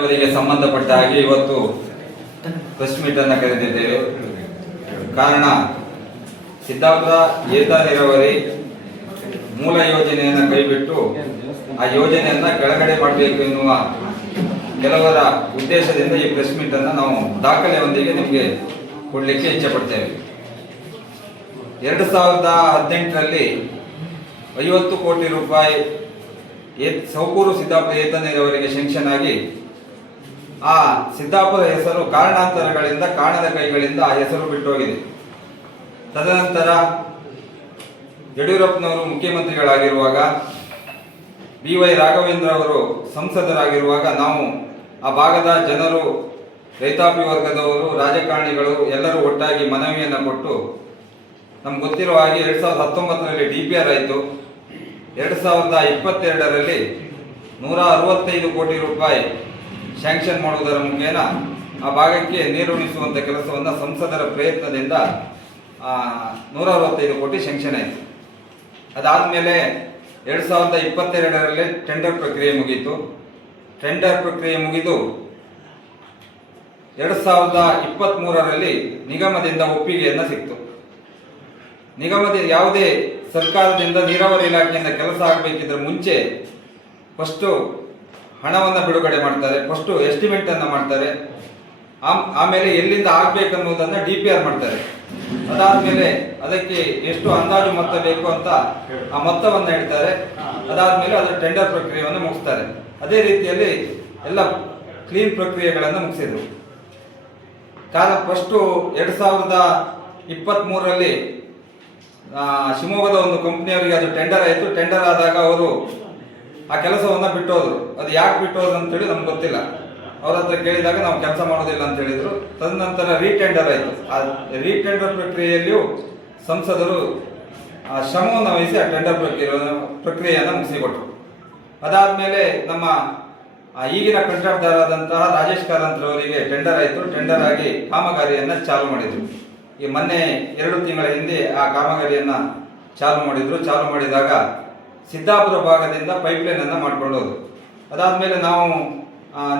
ಅವರಿಗೆ ಸಂಬಂಧಪಟ್ಟ ಹಾಗೆ ಇವತ್ತು ಪ್ರೆಸ್ ಮೀಟ್ ಅನ್ನು ಕರೆದಿದ್ದೇವೆ. ಕಾರಣ ಸಿದ್ದಾಪುರ ಏತ ನೀರಾವರಿ ಮೂಲ ಯೋಜನೆಯನ್ನು ಕೈಬಿಟ್ಟು ಆ ಯೋಜನೆಯನ್ನು ಕೆಳಗಡೆ ಮಾಡಬೇಕು ಎನ್ನುವ ಕೆಲವರ ಉದ್ದೇಶದಿಂದ ಈ ಪ್ರೆಸ್ ಮೀಟ್ ಅನ್ನು ನಾವು ದಾಖಲೆಯೊಂದಿಗೆ ನಿಮಗೆ ಕೊಡಲಿಕ್ಕೆ ಇಚ್ಛೆ ಪಡ್ತೇವೆ. 2018ರಲ್ಲಿ 50 ಕೋಟಿ ರೂಪಾಯಿ ಸೌಕೂರು ಸಿದ್ದಾಪುರ ಏತ ನೀರಾವರಿಗೆ ಶೆಂಕ್ಷನ್ ಆಗಿ ಆ ಸಿದ್ದಾಪುರ ಹೆಸರು ಕಾರಣಾಂತರಗಳಿಂದ ಕಾಣದ ಕೈಗಳಿಂದ ಆ ಹೆಸರು ಬಿಟ್ಟು ಹೋಗಿದೆ. ತದನಂತರ ಯಡಿಯೂರಪ್ಪನವರು ಮುಖ್ಯಮಂತ್ರಿಗಳಾಗಿರುವಾಗ BY ರಾಘವೇಂದ್ರ ಅವರು ಸಂಸದರಾಗಿರುವಾಗ ನಾವು ಆ ಭಾಗದ ಜನರು, ರೈತಾಪಿ ವರ್ಗದವರು, ರಾಜಕಾರಣಿಗಳು ಎಲ್ಲರೂ ಒಟ್ಟಾಗಿ ಮನವಿಯನ್ನು ಕೊಟ್ಟು ನಮ್ಗೆ ಗೊತ್ತಿರುವ ಹಾಗೆ 2019ರಲ್ಲಿ DPR ಆಯಿತು. 2022ರಲ್ಲಿ 165 ಕೋಟಿ ರೂಪಾಯಿ ಸ್ಯಾಂಕ್ಷನ್ ಮಾಡುವುದರ ಮುಖೇನ ಆ ಭಾಗಕ್ಕೆ ನೀರುಣಿಸುವಂಥ ಕೆಲಸವನ್ನು ಸಂಸದರ ಪ್ರಯತ್ನದಿಂದ 165 ಕೋಟಿ ಸ್ಯಾಂಕ್ಷನ್ ಆಯಿತು. ಅದಾದಮೇಲೆ 2022ರಲ್ಲಿ ಟೆಂಡರ್ ಪ್ರಕ್ರಿಯೆ ಮುಗಿಯಿತು. ಟೆಂಡರ್ ಪ್ರಕ್ರಿಯೆ ಮುಗಿದು 2023ರಲ್ಲಿ ನಿಗಮದಿಂದ ಒಪ್ಪಿಗೆಯನ್ನು ಸಿಕ್ತು. ನಿಗಮದ ಯಾವುದೇ ಸರ್ಕಾರದಿಂದ ನೀರಾವರಿ ಇಲಾಖೆಯಿಂದ ಕೆಲಸ ಆಗಬೇಕಿದ್ರೆ ಮುಂಚೆ ಫಸ್ಟು ಹಣವನ್ನು ಬಿಡುಗಡೆ ಮಾಡ್ತಾರೆ, ಫಸ್ಟು ಎಸ್ಟಿಮೇಟನ್ನು ಮಾಡ್ತಾರೆ, ಆಮೇಲೆ ಎಲ್ಲಿಂದ ಆಗಬೇಕನ್ನುವುದನ್ನು DPR ಮಾಡ್ತಾರೆ. ಅದಾದಮೇಲೆ ಅದಕ್ಕೆ ಎಷ್ಟು ಅಂದಾಜು ಮೊತ್ತ ಬೇಕು ಅಂತ ಆ ಮೊತ್ತವನ್ನು ಹೇಳ್ತಾರೆ. ಅದಾದಮೇಲೆ ಅದರ ಟೆಂಡರ್ ಪ್ರಕ್ರಿಯೆಯನ್ನು ಮುಗಿಸ್ತಾರೆ. ಅದೇ ರೀತಿಯಲ್ಲಿ ಎಲ್ಲ ಕ್ಲೀನ್ ಪ್ರಕ್ರಿಯೆಗಳನ್ನು ಮುಗಿಸಿದರು. ಕಾರಣ ಫಸ್ಟು 2023ರಲ್ಲಿ ಶಿವಮೊಗ್ಗದ ಒಂದು ಕಂಪ್ನಿಯವರಿಗೆ ಅದು ಟೆಂಡರ್ ಆಯಿತು. ಟೆಂಡರ್ ಆದಾಗ ಅವರು ಆ ಕೆಲಸವನ್ನು ಬಿಟ್ಟೋದ್ರು. ಅದು ಯಾಕೆ ಬಿಟ್ಟೋದ್ರು ಅಂತೇಳಿ ನಮ್ಗೆ ಗೊತ್ತಿಲ್ಲ. ಅವ್ರ ಹತ್ರ ಕೇಳಿದಾಗ ನಾವು ಕೆಲಸ ಮಾಡೋದಿಲ್ಲ ಅಂತ ಹೇಳಿದರು. ತದನಂತರ ರೀಟೆಂಡರ್ ಆಯಿತು. ಆ ರೀಟೆಂಡರ್ ಪ್ರಕ್ರಿಯೆಯಲ್ಲಿಯೂ ಸಂಸದರು ಶ್ರಮವನ್ನು ವಹಿಸಿ ಆ ಟೆಂಡರ್ ಪ್ರಕ್ರಿಯೆಯನ್ನು ಮುಗಿಸಿಕೊಟ್ರು. ಅದಾದಮೇಲೆ ನಮ್ಮ ಈಗಿನ ಕಂಟ್ರಾಕ್ಟರಾದಂತಹ ರಾಜೇಶ್ ಕಾರಂತ್ರವರಿಗೆ ಟೆಂಡರ್ ಆಯಿತು. ಟೆಂಡರ್ ಆಗಿ ಕಾಮಗಾರಿಯನ್ನು ಚಾಲು ಮಾಡಿದರು. ಈ ಮೊನ್ನೆ 2 ತಿಂಗಳ ಹಿಂದೆ ಆ ಕಾಮಗಾರಿಯನ್ನು ಚಾಲು ಮಾಡಿದರು. ಚಾಲು ಮಾಡಿದಾಗ ಸಿದ್ದಾಪುರ ಭಾಗದಿಂದ ಪೈಪ್ಲೈನನ್ನು ಮಾಡ್ಕೊಂಡು ಹೋದರು. ಅದಾದಮೇಲೆ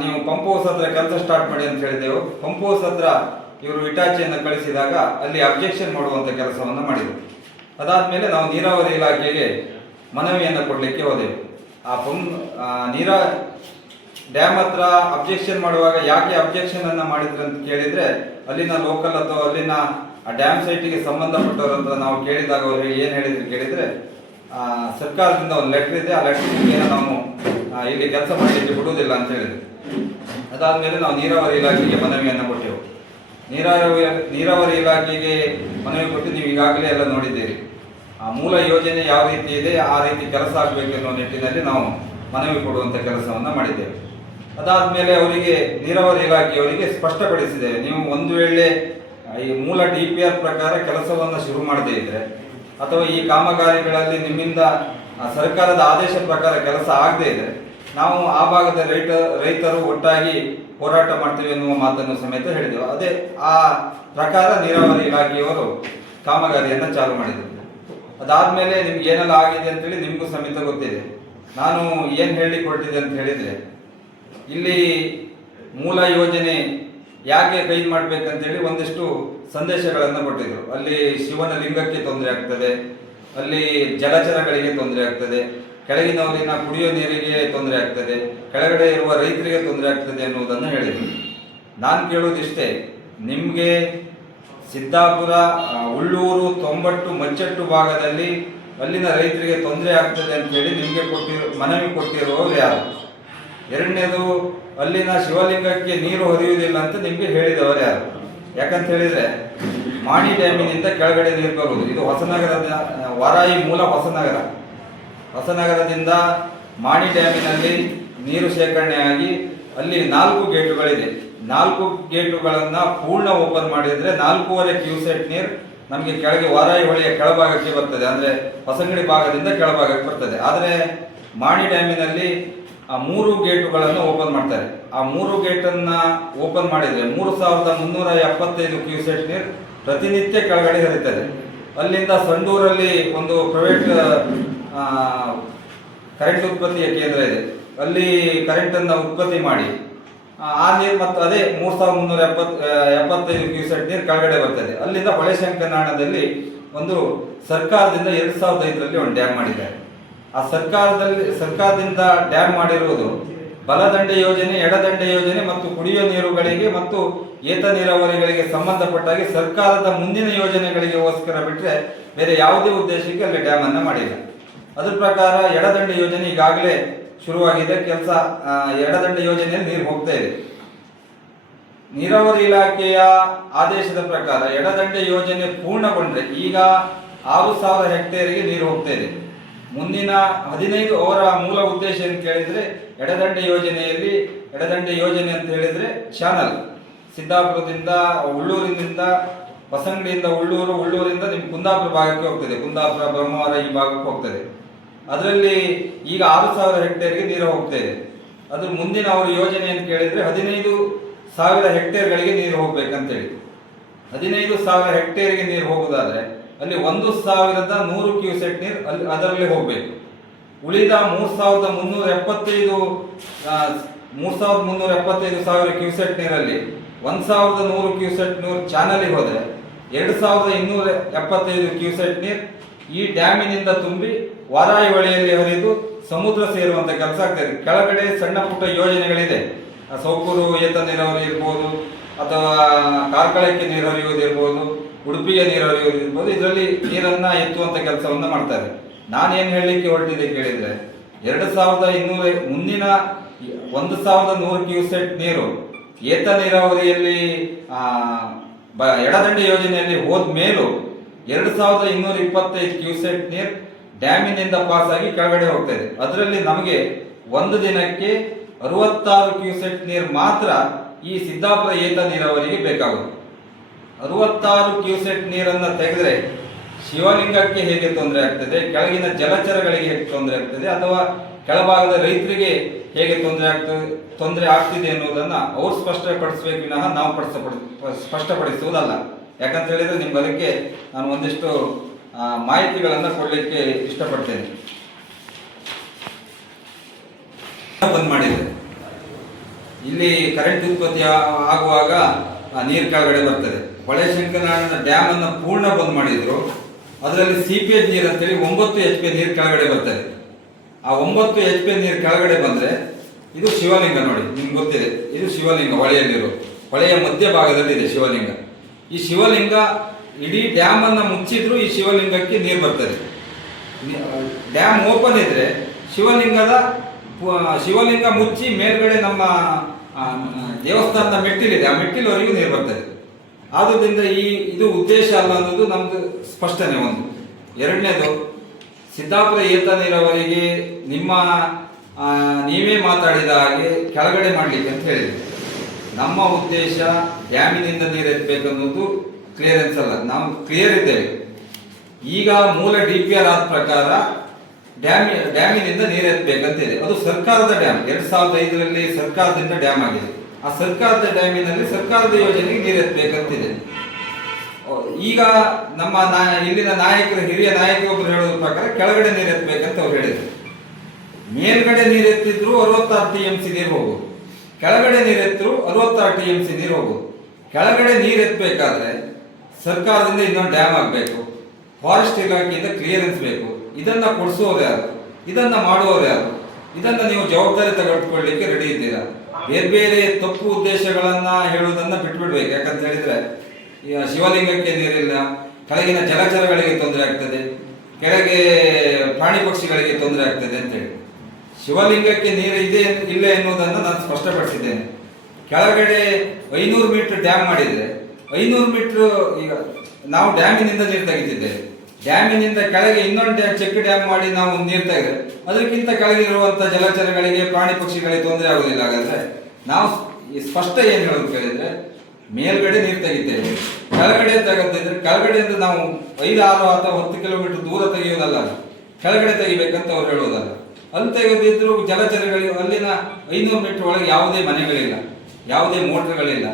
ನೀವು ಪಂಪ್ ಹೌಸ್ ಹತ್ರ ಕೆಲಸ ಸ್ಟಾರ್ಟ್ ಮಾಡಿ ಅಂತ ಹೇಳಿದೆವು. ಪಂಪ್ ಹೌಸ್ ಹತ್ರ ಇವರು ಇಟಾಚಿಯನ್ನು ಕಳಿಸಿದಾಗ ಅಲ್ಲಿ ಅಬ್ಜೆಕ್ಷನ್ ಮಾಡುವಂಥ ಕೆಲಸವನ್ನು ಮಾಡಿದರು. ಅದಾದಮೇಲೆ ನಾವು ನೀರಾವರಿ ಇಲಾಖೆಗೆ ಮನವಿಯನ್ನು ಕೊಡಲಿಕ್ಕೆ ಹೋದೆವು. ಡ್ಯಾಮ್ ಹತ್ರ ಅಬ್ಜೆಕ್ಷನ್ ಮಾಡುವಾಗ ಯಾಕೆ ಅಬ್ಜೆಕ್ಷನನ್ನು ಮಾಡಿದ್ರು ಅಂತ ಕೇಳಿದರೆ, ಅಲ್ಲಿನ ಲೋಕಲ್ ಅಥವಾ ಅಲ್ಲಿನ ಡ್ಯಾಮ್ ಸೈಟಿಗೆ ಸಂಬಂಧಪಟ್ಟವ್ರ ಹತ್ರ ನಾವು ಕೇಳಿದಾಗ ಅವರು ಏನು ಹೇಳಿದ್ರು ಕೇಳಿದರೆ, ಸರ್ಕಾರದಿಂದ ಒಂದು ಲೆಟರ್ ಇದೆ, ಆ ಲೆಟರ್ಗೆ ನಾವು ಇಲ್ಲಿ ಕೆಲಸ ಮಾಡಲಿಕ್ಕೆ ಬಿಡುವುದಿಲ್ಲ ಅಂತ ಹೇಳಿದ್ರು. ಅದಾದಮೇಲೆ ನಾವು ನೀರಾವರಿ ಇಲಾಖೆಗೆ ಮನವಿಯನ್ನು ಕೊಟ್ಟೆವು. ನೀರಾವರಿ ಇಲಾಖೆಗೆ ಮನವಿ ಕೊಟ್ಟು ನೀವು ಈಗಾಗಲೇ ಎಲ್ಲ ನೋಡಿದ್ದೀರಿ. ಆ ಮೂಲ ಯೋಜನೆ ಯಾವ ರೀತಿ ಇದೆ ಆ ರೀತಿ ಕೆಲಸ ಆಗಬೇಕೆನ್ನುವ ನಿಟ್ಟಿನಲ್ಲಿ ನಾವು ಮನವಿ ಕೊಡುವಂಥ ಕೆಲಸವನ್ನು ಮಾಡಿದ್ದೇವೆ. ಅದಾದಮೇಲೆ ಅವರಿಗೆ ನೀರಾವರಿ ಇಲಾಖೆಯವರಿಗೆ ಸ್ಪಷ್ಟಪಡಿಸಿದ್ದೇವೆ, ನೀವು ಒಂದು ವೇಳೆ ಈ ಮೂಲ DPR ಪ್ರಕಾರ ಕೆಲಸವನ್ನು ಶುರು ಮಾಡದೇ ಇದ್ದರೆ ಅಥವಾ ಈ ಕಾಮಗಾರಿಗಳಲ್ಲಿ ನಿಮ್ಮಿಂದ ಸರ್ಕಾರದ ಆದೇಶ ಪ್ರಕಾರ ಕೆಲಸ ಆಗದೇ ಇದ್ದರೆ ನಾವು ಆ ಭಾಗದ ರೈತರು ಒಟ್ಟಾಗಿ ಹೋರಾಟ ಮಾಡ್ತೀವಿ ಎನ್ನುವ ಮಾತನ್ನು ಸಮೇತ ಹೇಳಿದೆವು. ಅದೇ ಆ ಪ್ರಕಾರ ನೀರಾವರಿ ಇಲಾಖೆಯವರು ಕಾಮಗಾರಿಯನ್ನು ಚಾಲು ಮಾಡಿದರು. ಅದಾದಮೇಲೆ ನಿಮ್ಗೆ ಏನೆಲ್ಲ ಆಗಿದೆ ಅಂತೇಳಿ ನಿಮಗೂ ಸಮೇತ ಗೊತ್ತಿದೆ. ನಾನು ಏನು ಹೇಳಿಕೊಟ್ಟಿದ್ದೆ ಅಂತ ಹೇಳಿದರೆ, ಇಲ್ಲಿ ಮೂಲ ಯೋಜನೆ ಯಾಕೆ ಕೈ ಮಾಡಬೇಕಂತೇಳಿ ಒಂದಿಷ್ಟು ಸಂದೇಶಗಳನ್ನು ಕೊಟ್ಟಿದ್ದರು. ಅಲ್ಲಿ ಶಿವನ ಲಿಂಗಕ್ಕೆ ತೊಂದರೆ ಆಗ್ತದೆ, ಅಲ್ಲಿ ಜಲಚರಗಳಿಗೆ ತೊಂದರೆ ಆಗ್ತದೆ, ಕೆಳಗಿನವರಿನ ಕುಡಿಯೋ ನೀರಿಗೆ ತೊಂದರೆ ಆಗ್ತದೆ, ಕೆಳಗಡೆ ಇರುವ ರೈತರಿಗೆ ತೊಂದರೆ ಆಗ್ತದೆ ಅನ್ನುವುದನ್ನು ಹೇಳಿದರು. ನಾನು ಕೇಳೋದಿಷ್ಟೇ, ನಿಮಗೆ ಸಿದ್ದಾಪುರ, ಉಳ್ಳೂರು, ತೊಂಬಟ್ಟು, ಮಚ್ಚಟ್ಟು ಭಾಗದಲ್ಲಿ ಅಲ್ಲಿನ ರೈತರಿಗೆ ತೊಂದರೆ ಆಗ್ತದೆ ಅಂತ ಹೇಳಿ ನಿಮಗೆ ಮನವಿ ಕೊಟ್ಟಿರುವವರು ಯಾರು? ಎರಡನೇದು, ಅಲ್ಲಿನ ಶಿವಲಿಂಗಕ್ಕೆ ನೀರು ಹರಿಯುವುದಿಲ್ಲ ಅಂತ ನಿಮಗೆ ಹೇಳಿದವರು ಯಾರು? ಯಾಕಂತ ಹೇಳಿದರೆ ಮಾಣಿ ಡ್ಯಾಮಿನಿಂದ ಕೆಳಗಡೆ ನೀರು ಬರುವುದು. ಇದು ಹೊಸನಗರದ ವಾರಾಯಿ ಮೂಲ ಹೊಸನಗರದಿಂದ ಮಾಣಿ ಡ್ಯಾಮಿನಲ್ಲಿ ನೀರು ಶೇಖರಣೆಯಾಗಿ ಅಲ್ಲಿ 4 ಗೇಟುಗಳಿದೆ. 4 ಗೇಟುಗಳನ್ನು ಪೂರ್ಣ ಓಪನ್ ಮಾಡಿದರೆ 4.5 ಕ್ಯೂಸೆಟ್ ನೀರು ನಮಗೆ ಕೆಳಗೆ ವಾರಾಯಿ ಹೊಳೆಯ ಕೆಳಭಾಗಕ್ಕೆ ಬರ್ತದೆ, ಅಂದರೆ ಹೊಸಂಗಡಿ ಭಾಗದಿಂದ ಕೆಳಭಾಗಕ್ಕೆ ಬರ್ತದೆ. ಆದರೆ ಮಾಣಿ ಡ್ಯಾಮಿನಲ್ಲಿ ಆ 3 ಗೇಟುಗಳನ್ನು ಓಪನ್ ಮಾಡ್ತಾರೆ. ಆ 3 ಗೇಟನ್ನು ಓಪನ್ ಮಾಡಿದರೆ 3375 ಕ್ಯೂಸೆಟ್ ನೀರು ಪ್ರತಿನಿತ್ಯ ಕೆಳಗಡೆ ಹರಿತದೆ. ಅಲ್ಲಿಂದ ಸಂಡೂರಲ್ಲಿ ಒಂದು ಪ್ರೈವೇಟ್ ಕರೆಂಟ್ ಉತ್ಪತ್ತಿಯ ಕೇಂದ್ರ ಇದೆ. ಅಲ್ಲಿ ಕರೆಂಟನ್ನು ಉತ್ಪತ್ತಿ ಮಾಡಿ ಆ ನೀರು ಮತ್ತು ಅದೇ 3375 ಕ್ಯೂಸೆಟ್ ನೀರು ಕೆಳಗಡೆ ಬರ್ತದೆ. ಅಲ್ಲಿಂದ ಹೊಳೆಶಂಕನಾಳದಲ್ಲಿ ಒಂದು ಸರ್ಕಾರದಿಂದ 2005ರಲ್ಲಿ ಒಂದು ಡ್ಯಾಮ್ ಮಾಡಿದ್ದಾರೆ. ಆ ಸರ್ಕಾರದಿಂದ ಡ್ಯಾಮ್ ಮಾಡಿರುವುದು ಬಲದಂಡೆ ಯೋಜನೆ, ಎಡದಂಡೆ ಯೋಜನೆ ಮತ್ತು ಕುಡಿಯುವ ನೀರುಗಳಿಗೆ ಮತ್ತು ಏತ ನೀರಾವರಿಗಳಿಗೆ ಸಂಬಂಧಪಟ್ಟಾಗಿ ಸರ್ಕಾರದ ಮುಂದಿನ ಯೋಜನೆಗಳಿಗೋಸ್ಕರ ಬಿಟ್ಟರೆ ಬೇರೆ ಯಾವುದೇ ಉದ್ದೇಶಕ್ಕೆ ಅಲ್ಲಿ ಡ್ಯಾಮ್ ಅನ್ನು ಮಾಡಿಲ್ಲ. ಅದ್ರ ಪ್ರಕಾರ ಎಡದಂಡೆ ಯೋಜನೆ ಈಗಾಗಲೇ ಶುರುವಾಗಿದೆ. ಕೆಲಸ ಎಡದಂಡೆ ಯೋಜನೆಯಲ್ಲಿ ನೀರು ಹೋಗ್ತಾ ಇದೆ. ನೀರಾವರಿ ಇಲಾಖೆಯ ಆದೇಶದ ಪ್ರಕಾರ ಎಡದಂಡೆ ಯೋಜನೆ ಪೂರ್ಣಗೊಂಡ್ರೆ ಈಗ 6000 ಹೆಕ್ಟೇರಿಗೆ ನೀರು ಹೋಗ್ತಾ ಇದೆ. ಮುಂದಿನ 15 ಅವರ ಮೂಲ ಉದ್ದೇಶ ಏನು ಕೇಳಿದ್ರೆ ಎಡದಂಡೆ ಯೋಜನೆ ಅಂತ ಹೇಳಿದ್ರೆ ಚಾನಲ್ ಸಿದ್ದಾಪುರದಿಂದ ಉಳ್ಳೂರಿನಿಂದ ಹೊಸಂಗಡಿಯಿಂದ ಉಳ್ಳೂರಿಂದ ನಿಮ್ಮ ಕುಂದಾಪುರ ಭಾಗಕ್ಕೆ ಹೋಗ್ತದೆ, ಕುಂದಾಪುರ ಬ್ರಹ್ಮವರ ಈ ಭಾಗಕ್ಕೆ ಹೋಗ್ತದೆ. ಅದರಲ್ಲಿ ಈಗ 6000 ಹೆಕ್ಟೇರ್ಗೆ ನೀರು ಹೋಗ್ತಾ ಇದೆ. ಅದ್ರ ಮುಂದಿನ ಅವ್ರ ಯೋಜನೆ ಅಂತ ಕೇಳಿದ್ರೆ 15,000 ಹೆಕ್ಟೇರ್ಗಳಿಗೆ ನೀರು ಹೋಗ್ಬೇಕಂತೇಳಿ. 15,000 ಹೆಕ್ಟೇರ್ಗೆ ನೀರು ಹೋಗೋದಾದ್ರೆ ಅಲ್ಲಿ 1,100 ಕ್ಯೂಸೆಟ್ ನೀರು ಅದರಲ್ಲಿ ಹೋಗ್ಬೇಕು. ಉಳಿದ 3,375 ಕ್ಯೂಸೆಟ್ ನೀರಲ್ಲಿ 1,100 ಕ್ಯೂಸೆಟ್ ನೀರು ಚಾನಲಿಗೆ ಹೋದರೆ 2,275 ಕ್ಯೂಸೆಟ್ ನೀರು ಈ ಡ್ಯಾಮಿನಿಂದ ತುಂಬಿ ವಾರಾಯಿ ಹೊಳೆಯಲ್ಲಿ ಹರಿದು ಸಮುದ್ರ ಸೇರುವಂತ ಕೆಲಸ ಆಗ್ತದೆ. ಕೆಳಗಡೆ ಸಣ್ಣ ಪುಟ್ಟ ಯೋಜನೆಗಳಿದೆ, ಸೌಕೂರು ಏತ ನೀರಾವರಿ ಇರ್ಬೋದು, ಅಥವಾ ಕಾರ್ಕಳಕ್ಕೆ ನೀರು ಹರಿಯುವುದಿರ್ಬೋದು, ಉಡುಪಿಗೆ ನೀರು ಹರಿಯುವುದಿರ್ಬೋದು. ಇದರಲ್ಲಿ ನೀರನ್ನ ಎತ್ತುವಂತ ಕೆಲಸವನ್ನ ಮಾಡ್ತಾರೆ. ನಾನೇನು ಹೇಳಲಿಕ್ಕೆ ಹೊರಟಿದೆ ಕೇಳಿದ್ರೆ 2,200 ಮುಂದಿನ 1,100 ಕ್ಯೂಸೆಟ್ ನೀರು ಏತ ನೀರಾವರಿಯಲ್ಲಿ ಎಡದಂಡೆ ಯೋಜನೆಯಲ್ಲಿ ಹೋದ ಮೇಲೂ 2,225 ಕ್ಯೂಸೆಟ್ ನೀರು ಡ್ಯಾಮಿನಿಂದ ಪಾಸ್ ಆಗಿ ಕೆಳಗಡೆ ಹೋಗ್ತದೆ. ಅದರಲ್ಲಿ ನಮಗೆ ಒಂದು ದಿನಕ್ಕೆ 66 ಕ್ಯೂಸೆಟ್ ನೀರು ಮಾತ್ರ ಈ ಸಿದ್ದಾಪುರ ಏತ ನೀರಾವರಿಗೆ ಬೇಕಾಗುತ್ತೆ. 66 ಕ್ಯೂಸೆಟ್ ನೀರನ್ನು ತೆಗೆದ್ರೆ ಶಿವಲಿಂಗಕ್ಕೆ ಹೇಗೆ ತೊಂದರೆ ಆಗ್ತದೆ, ಕೆಳಗಿನ ಜಲಚರಗಳಿಗೆ ಹೇಗೆ ತೊಂದರೆ ಆಗ್ತದೆ, ಅಥವಾ ಕೆಳಭಾಗದ ರೈತರಿಗೆ ಹೇಗೆ ತೊಂದರೆ ಆಗ್ತಿದೆ ಅನ್ನೋದನ್ನ ಅವ್ರು ಸ್ಪಷ್ಟಪಡಿಸಬೇಕು ವಿನಃ ನಾವು ಸ್ಪಷ್ಟಪಡಿಸುವುದಲ್ಲ. ಯಾಕಂತ ಹೇಳಿದ್ರೆ ನಿಮ್ಗೆ ಅದಕ್ಕೆ ನಾನು ಒಂದಿಷ್ಟು ಮಾಹಿತಿಗಳನ್ನು ಕೊಡಲಿಕ್ಕೆ ಇಷ್ಟಪಡ್ತೇನೆ. ಬಂದ್ ಮಾಡಿದೆ, ಇಲ್ಲಿ ಕರೆಂಟ್ ಉತ್ಪತ್ತಿ ಆಗುವಾಗ ನೀರು ಕೆಳಗಡೆ ಬರ್ತದೆ. ಹೊಳೆಶಂಕನಾಳದ ಡ್ಯಾಮ್ ಅನ್ನು ಪೂರ್ಣ ಬಂದ್ ಮಾಡಿದ್ರು. ಅದರಲ್ಲಿ ಸಿಪೇಜ್ ನೀರು ಅಂತೇಳಿ 9 HP ನೀರು ಕೆಳಗಡೆ ಬರ್ತದೆ. ಆ 9 HP ನೀರು ಕೆಳಗಡೆ ಬಂದ್ರೆ ಇದು ಶಿವಲಿಂಗ ನೋಡಿ, ನಿಮ್ಗೆ ಗೊತ್ತಿದೆ, ಇದು ಶಿವಲಿಂಗ ಹೊಳೆಯಲ್ಲಿರೋ, ಹೊಳೆಯ ಮಧ್ಯಭಾಗದಲ್ಲಿ ಇದೆ ಶಿವಲಿಂಗ. ಈ ಶಿವಲಿಂಗ ಇಡೀ ಡ್ಯಾಮ್ ಅನ್ನ ಮುಚ್ಚಿದ್ರು ಈ ಶಿವಲಿಂಗಕ್ಕೆ ನೀರು ಬರ್ತದೆ. ಡ್ಯಾಮ್ ಓಪನ್ ಇದ್ರೆ ಶಿವಲಿಂಗ ಮುಚ್ಚಿ ಮೇಲ್ಗಡೆ ನಮ್ಮ ದೇವಸ್ಥಾನದ ಮೆಟ್ಟಿಲಿದೆ, ಆ ಮೆಟ್ಟಿಲವರೆಗೂ ನೀರು ಬರ್ತದೆ. ಆದ್ರಿಂದ ಇದು ಉದ್ದೇಶ ಅಲ್ಲ ಅನ್ನೋದು ನಮ್ದು ಸ್ಪಷ್ಟನೆ ಒಂದು. ಎರಡನೇದು, ಸಿದ್ದಾಪುರ ಏತ ನೀರಾವರಿಗೆ ನೀವೇ ಮಾತಾಡಿದ ಹಾಗೆ ಕೆಳಗಡೆ ಮಾಡಲಿಕ್ಕೆ ಅಂತ ಹೇಳಿದ್ವಿ. ನಮ್ಮ ಉದ್ದೇಶ ಡ್ಯಾಮಿನಿಂದ ನೀರು ಎತ್ತಬೇಕನ್ನೋದು ಕ್ಲಿಯರೆನ್ಸ್ ಅಲ್ಲ, ನಾವು ಕ್ಲಿಯರ್ ಇದ್ದೇವೆ. ಈಗ ಮೂಲ DPR ಆದ ಪ್ರಕಾರ ಡ್ಯಾಮಿನಿಂದ ನೀರು ಎತ್ತಬೇಕಂತಿದೆ. ಅದು ಸರ್ಕಾರದ ಡ್ಯಾಮ್, 2005ರಲ್ಲಿ ಸರ್ಕಾರದಿಂದ ಡ್ಯಾಮ್ ಆಗಿದೆ. ಆ ಸರ್ಕಾರದ ಡ್ಯಾಮಿನಲ್ಲಿ ಸರ್ಕಾರದ ಯೋಜನೆಗೆ ನೀರು ಎತ್ತಬೇಕಂತಿದೆ. ಈಗ ನಮ್ಮ ಇಲ್ಲಿನ ಹಿರಿಯ ನಾಯಕರೊಬ್ಬರು ಹೇಳೋದ್ರ ಪ್ರಕಾರ ಕೆಳಗಡೆ ನೀರು ಎತ್ತಬೇಕಂತ ಅವ್ರು ಹೇಳಿದ್ರು. ಮೇಲ್ಗಡೆ ನೀರು ಎತ್ತಿದ್ರು 66 TMC ನೀರು ಹೋಗುದು, ಕೆಳಗಡೆ ನೀರು ಎತ್ತರು 66 TMC ನೀರು ಹೋಗುದು. ಕೆಳಗಡೆ ನೀರು ಎತ್ತಬೇಕಾದ್ರೆ ಸರ್ಕಾರದಿಂದ ಇನ್ನೊಂದು ಡ್ಯಾಮ್ ಆಗಬೇಕು, ಫಾರೆಸ್ಟ್ ಇಲಾಖೆಯಿಂದ ಕ್ಲಿಯರೆನ್ಸ್ ಬೇಕು. ಇದನ್ನ ಕೊಡಿಸೋರು ಯಾರು, ಇದನ್ನ ಮಾಡುವವರು ಯಾರು, ಇದನ್ನ ನೀವು ಜವಾಬ್ದಾರಿ ತೆಗೆದುಕೊಳ್ಳಲಿಕ್ಕೆ ರೆಡಿ ಇದ್ದೀರಾ? ಬೇರೆ ತಪ್ಪು ಉದ್ದೇಶಗಳನ್ನ ಹೇಳುವುದನ್ನ ಬಿಟ್ಬಿಡ್ಬೇಕು. ಯಾಕಂತ ಹೇಳಿದ್ರೆ ಶಿವಲಿಂಗಕ್ಕೆ ನೀರಿಲ್ಲ, ಕೆಳಗಿನ ಜಲಚರಗಳಿಗೆ ತೊಂದರೆ ಆಗ್ತದೆ, ಕೆಳಗೆ ಪ್ರಾಣಿ ಪಕ್ಷಿಗಳಿಗೆ ತೊಂದರೆ ಆಗ್ತದೆ ಅಂತೇಳಿ. ಶಿವಲಿಂಗಕ್ಕೆ ನೀರು ಇದೆ ಇಲ್ಲ ಎನ್ನುವುದನ್ನು ನಾನು ಸ್ಪಷ್ಟಪಡಿಸಿದ್ದೇನೆ. ಕೆಳಗಡೆ 500 ಮೀಟರ್ ಡ್ಯಾಮ್ ಮಾಡಿದ್ರೆ 500 ಮೀಟರ್ ಈಗ ನಾವು ಡ್ಯಾಮಿನಿಂದ ನೀರು ತೆಗಿತಿದ್ದೇವೆ. ಡ್ಯಾಮಿನಿಂದ ಕೆಳಗೆ ಇನ್ನೊಂದು ಚೆಕ್ ಡ್ಯಾಮ್ ಮಾಡಿ ನಾವು ನೀರು ತೆಗೆದ್ರೆ ಅದಕ್ಕಿಂತ ಕೆಳಗಿರುವಂತಹ ಜಲಚರಗಳಿಗೆ ಪ್ರಾಣಿ ಪಕ್ಷಿಗಳಿಗೆ ತೊಂದರೆ ಆಗುದಿಲ್ಲ. ಹಾಗಾದ್ರೆ ನಾವು ಸ್ಪಷ್ಟ ಏನ್ ಹೇಳೋದು ಕೇಳಿದ್ರೆ ಮೇಲ್ಗಡೆ ನೀರು ತೆಗಿತೇವೆ, ಕೆಳಗಡೆ ತೆಗೆದಿದ್ರೆ ಕೆಳಗಡೆಯಿಂದ ನಾವು 5, 6 ಅಥವಾ 10 ಕಿಲೋಮೀಟರ್ ದೂರ ತೆಗೆಯೋದಲ್ಲ, ಕೆಳಗಡೆ ತೆಗಿಬೇಕಂತ ಅವ್ರು ಹೇಳೋದಲ್ಲ. ಅಲ್ಲಿ ತೆಗೆದಿದ್ರು ಜಲಚರಗಳಿಗೆ ಅಲ್ಲಿನ 500 ಮೀಟರ್ ಒಳಗೆ ಯಾವುದೇ ಮನೆಗಳಿಲ್ಲ, ಯಾವುದೇ ಮೋಟರ್ಗಳಿಲ್ಲ,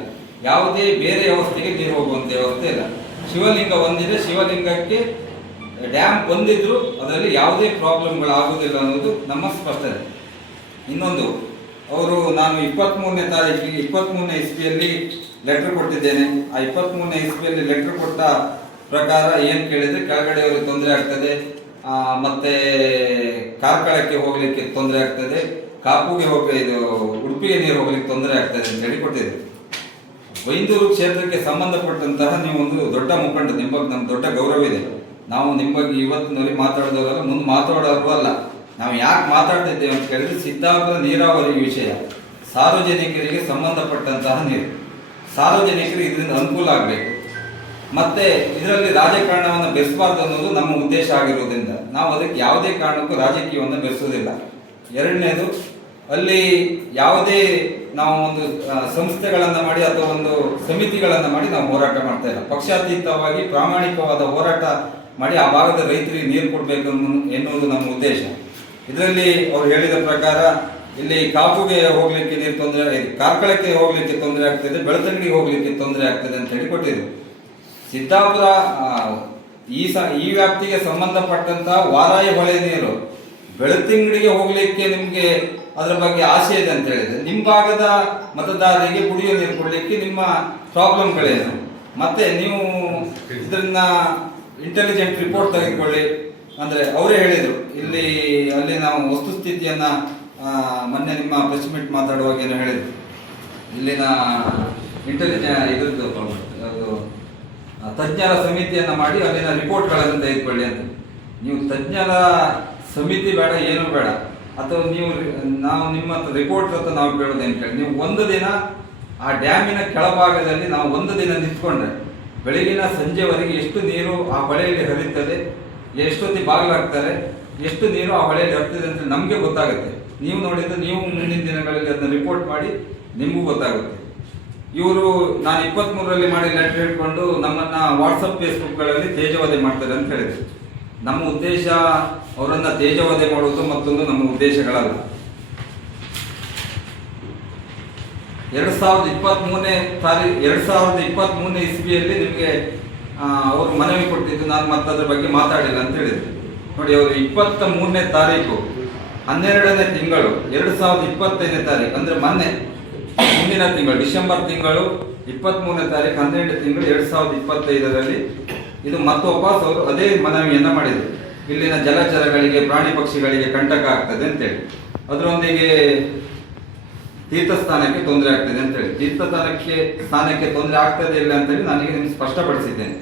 ಯಾವುದೇ ಬೇರೆ ವ್ಯವಸ್ಥೆಗೆ ನೀರು ಹೋಗುವಂತ ವ್ಯವಸ್ಥೆ ಇಲ್ಲ. ಶಿವಲಿಂಗ ಒಂದಿದೆ, ಶಿವಲಿಂಗಕ್ಕೆ ಡ್ಯಾಮ್ ಬಂದಿದ್ರು ಅದರಲ್ಲಿ ಯಾವುದೇ ಪ್ರಾಬ್ಲಮ್ಗಳು ಆಗುವುದಿಲ್ಲ ಅನ್ನೋದು ನಮ್ಮ ಸ್ಪಷ್ಟನೆ. ಇನ್ನೊಂದು, ಅವರು ನಾನು 23ನೇ ತಾರೀಕಿಗೆ 23ನೇ ಇಸ್ವಿಯಲ್ಲಿ ಲೆಟರ್ ಕೊಟ್ಟಿದ್ದೇನೆ. ಆ 23ನೇ ಇಸ್ವಿಯಲ್ಲಿ ಲೆಟರ್ ಕೊಟ್ಟ ಪ್ರಕಾರ ಏನು ಕೇಳಿದ್ರೆ ಕೆಳಗಡೆ ಅವರಿಗೆ ತೊಂದರೆ ಆಗ್ತದೆ, ಮತ್ತೆ ಕಾರ್ಕಳಕ್ಕೆ ಹೋಗ್ಲಿಕ್ಕೆ ತೊಂದರೆ ಆಗ್ತದೆ, ಕಾಪುಗೆ ಇದು ಉಡುಪಿಗೆ ನೀರು ಹೋಗ್ಲಿಕ್ಕೆ ತೊಂದರೆ ಆಗ್ತದೆ ಅಂತ ಹೇಳಿ ಕೊಟ್ಟಿದೆ. ಬೈಂದೂರು ಕ್ಷೇತ್ರಕ್ಕೆ ಸಂಬಂಧಪಟ್ಟಂತಹ ನೀವು ಒಂದು ದೊಡ್ಡ ಮುಖಂಡ, ನಿಮ್ಮ ಬಗ್ಗೆ ನಮ್ಗೆ ದೊಡ್ಡ ಗೌರವ ಇದೆ. ನಾವು ನಿಮ್ಮ ಬಗ್ಗೆ ಇವತ್ತಿನಲ್ಲಿ ಮಾತಾಡೋದಲ್ಲ, ಮುಂದೆ ಮಾತಾಡೋರು ಅಲ್ಲ. ನಾವು ಯಾಕೆ ಮಾತಾಡ್ತಿದ್ದೇವೆ ಅಂತ ಕೇಳಿದ್ರೆ ಸಿದ್ದಾಪುರ ನೀರಾವರಿ ವಿಷಯ ಸಾರ್ವಜನಿಕರಿಗೆ ಸಂಬಂಧಪಟ್ಟಂತಹ ನೀರು, ಸಾರ್ವಜನಿಕರಿಗೆ ಇದರಿಂದ ಅನುಕೂಲ ಆಗಬೇಕು, ಮತ್ತೆ ಇದರಲ್ಲಿ ರಾಜಕಾರಣವನ್ನು ಬೆರೆಸಬಾರ್ದು ಅನ್ನೋದು ನಮ್ಮ ಉದ್ದೇಶ ಆಗಿರೋದ್ರಿಂದ ನಾವು ಅದಕ್ಕೆ ಯಾವುದೇ ಕಾರಣಕ್ಕೂ ರಾಜಕೀಯವನ್ನು ಬೆರೆಸೋದಿಲ್ಲ. ಎರಡನೇದು, ಅಲ್ಲಿ ಯಾವುದೇ ನಾವು ಒಂದು ಸಂಸ್ಥೆಗಳನ್ನು ಮಾಡಿ ಅಥವಾ ಒಂದು ಸಮಿತಿಗಳನ್ನು ಮಾಡಿ ನಾವು ಹೋರಾಟ ಮಾಡ್ತಾ ಇಲ್ಲ. ಪಕ್ಷಾತೀತವಾಗಿ ಪ್ರಾಮಾಣಿಕವಾದ ಹೋರಾಟ ಮಾಡಿ ಆ ಭಾಗದ ರೈತರಿಗೆ ನೀರು ಕೊಡಬೇಕು ಎನ್ನುವುದು ನಮ್ಮ ಉದ್ದೇಶ. ಇದರಲ್ಲಿ ಅವರು ಹೇಳಿದ ಪ್ರಕಾರ ಇಲ್ಲಿ ಕಾಪುಗೆ ಹೋಗ್ಲಿಕ್ಕೆ ನೀರು ತೊಂದರೆ, ಕಾರ್ಕಳಕ್ಕೆ ಹೋಗ್ಲಿಕ್ಕೆ ತೊಂದರೆ ಆಗ್ತದೆ, ಬೆಳ್ತಂಗಡಿಗೆ ಹೋಗ್ಲಿಕ್ಕೆ ತೊಂದರೆ ಆಗ್ತದೆ ಅಂತ ಹೇಳಿ ಕೊಟ್ಟಿದ್ರು. ಸಿದ್ದಾಪುರ ಈ ವ್ಯಾಪ್ತಿಗೆ ಸಂಬಂಧಪಟ್ಟಂತಹ ವಾರಾಯಿ ಹೊಳೆ ನೀರು ಬೆಳ್ತಂಗಡಿಗೆ ಹೋಗ್ಲಿಕ್ಕೆ ನಿಮ್ಗೆ ಅದರ ಬಗ್ಗೆ ಆಸೆ ಇದೆ ಅಂತ ಹೇಳಿದ್ರೆ ನಿಮ್ಮ ಭಾಗದ ಮತದಾರರಿಗೆ ಕುಡಿಯೋ ನೀರು ಕೊಡ್ಲಿಕ್ಕೆ ನಿಮ್ಮ ಪ್ರಾಬ್ಲಮ್ಗಳೇನು, ಮತ್ತೆ ನೀವು ಇದನ್ನ ಇಂಟೆಲಿಜೆಂಟ್ ರಿಪೋರ್ಟ್ ತೆಗೆದುಕೊಳ್ಳಿ ಅಂದ್ರೆ ಅವರೇ ಹೇಳಿದ್ರು. ಅಲ್ಲಿ ನಾವು ವಸ್ತುಸ್ಥಿತಿಯನ್ನ ಮೊನ್ನೆ ನಿಮ್ಮ ಪ್ರೆಸ್ ಮೀಟ್ ಮಾತಾಡುವಾಗ ಏನೋ ಹೇಳಿದ್ರು, ಇಲ್ಲಿನ ಇದ್ರದ್ದು ಅದು ತಜ್ಞರ ಸಮಿತಿಯನ್ನ ಮಾಡಿ ಅಲ್ಲಿನ ರಿಪೋರ್ಟ್ಗಳನ್ನು ತೆಗೆದುಕೊಳ್ಳಿ ಅಂತ. ನೀವು ತಜ್ಞರ ಸಮಿತಿ ಬೇಡ, ಏನು ಬೇಡ, ಅಥವಾ ನಾವು ನಿಮ್ಮ ರಿಪೋರ್ಟ್ ಅಂತ ನಾವು ಕೇಳೋದೇನು ಕೇಳಿ, ನೀವು ಒಂದು ದಿನ ಆ ಡ್ಯಾಮಿನ ಕೆಳಭಾಗದಲ್ಲಿ ನಾವು ಒಂದು ದಿನ ನಿಂತ್ಕೊಂಡ್ರೆ ಬೆಳಗಿನ ಸಂಜೆವರೆಗೆ ಎಷ್ಟು ನೀರು ಆ ಹೊಳೆಯಲ್ಲಿ ಹರಿಯುತ್ತದೆ, ಎಷ್ಟೊತ್ತಿಗೆ ಬಾಗಿಲಾಗ್ತಾರೆ, ಎಷ್ಟು ನೀರು ಆ ಹೊಳೆಯಲ್ಲಿ ಹರಿತದೆ ಅಂತ ನಮಗೆ ಗೊತ್ತಾಗುತ್ತೆ. ನೀವು ನೋಡಿದ್ರೆ ನೀವು ಮುಂದಿನ ದಿನಗಳಲ್ಲಿ ಅದನ್ನ ರಿಪೋರ್ಟ್ ಮಾಡಿ ನಿಮಗೂ ಗೊತ್ತಾಗುತ್ತೆ. ಇವರು ನಾನು 23ರಲ್ಲಿ ಮಾಡಿ ಲೆಟರ್ ಹಿಡ್ಕೊಂಡು ನಮ್ಮನ್ನ ವಾಟ್ಸಪ್ ಫೇಸ್ಬುಕ್ಗಳಲ್ಲಿ ತೇಜವಧೆ ಮಾಡ್ತಾರೆ ಅಂತ ಹೇಳಿದ್ರು. ನಮ್ಮ ಉದ್ದೇಶ ಅವರನ್ನ ತೇಜವಧೆ ಮಾಡುವುದು ಮತ್ತೊಂದು ನಮ್ಮ ಉದ್ದೇಶಗಳಲ್ಲ. 2023ನೇ ಇಸ್ವಿಯಲ್ಲಿ ನಿಮಗೆ ಅವರು ಮನವಿ ಕೊಟ್ಟಿದ್ದು, ನಾನು ಮತ್ತದ್ರ ಬಗ್ಗೆ ಮಾತಾಡಿಲ್ಲ ಅಂತ ಹೇಳಿದ್ರು. ನೋಡಿ, ಅವರು 23ನೇ ತಾರೀಕು 12ನೇ ತಿಂಗಳು 2025ನೇ ತಾರೀಕು ಅಂದ್ರೆ ಮೊನ್ನೆ ಮುಂದಿನ ತಿಂಗಳು ಡಿಸೆಂಬರ್ ತಿಂಗಳು 23ನೇ ತಾರೀಕು 12ನೇ ತಿಂಗಳು 2025ರಲ್ಲಿ ಇದು ಮತ್ತೆ ವಾಪಸ್ ಅವರು ಅದೇ ಮನವಿಯನ್ನ ಮಾಡಿದರು. ಇಲ್ಲಿನ ಜಲಚರಗಳಿಗೆ, ಪ್ರಾಣಿ ಪಕ್ಷಿಗಳಿಗೆ ಕಂಟಕ ಆಗ್ತದೆ ಅಂತೇಳಿ, ಅದರೊಂದಿಗೆ ತೀರ್ಥಸ್ಥಾನಕ್ಕೆ ತೊಂದರೆ ಆಗ್ತದೆ ಅಂತೇಳಿ, ಸ್ಥಾನಕ್ಕೆ ತೊಂದರೆ ಆಗ್ತದೆ ಇಲ್ಲ ಅಂತೇಳಿ ನನಗೆ ನಿಮ್ಗೆ ಸ್ಪಷ್ಟಪಡಿಸಿದ್ದೇನೆ.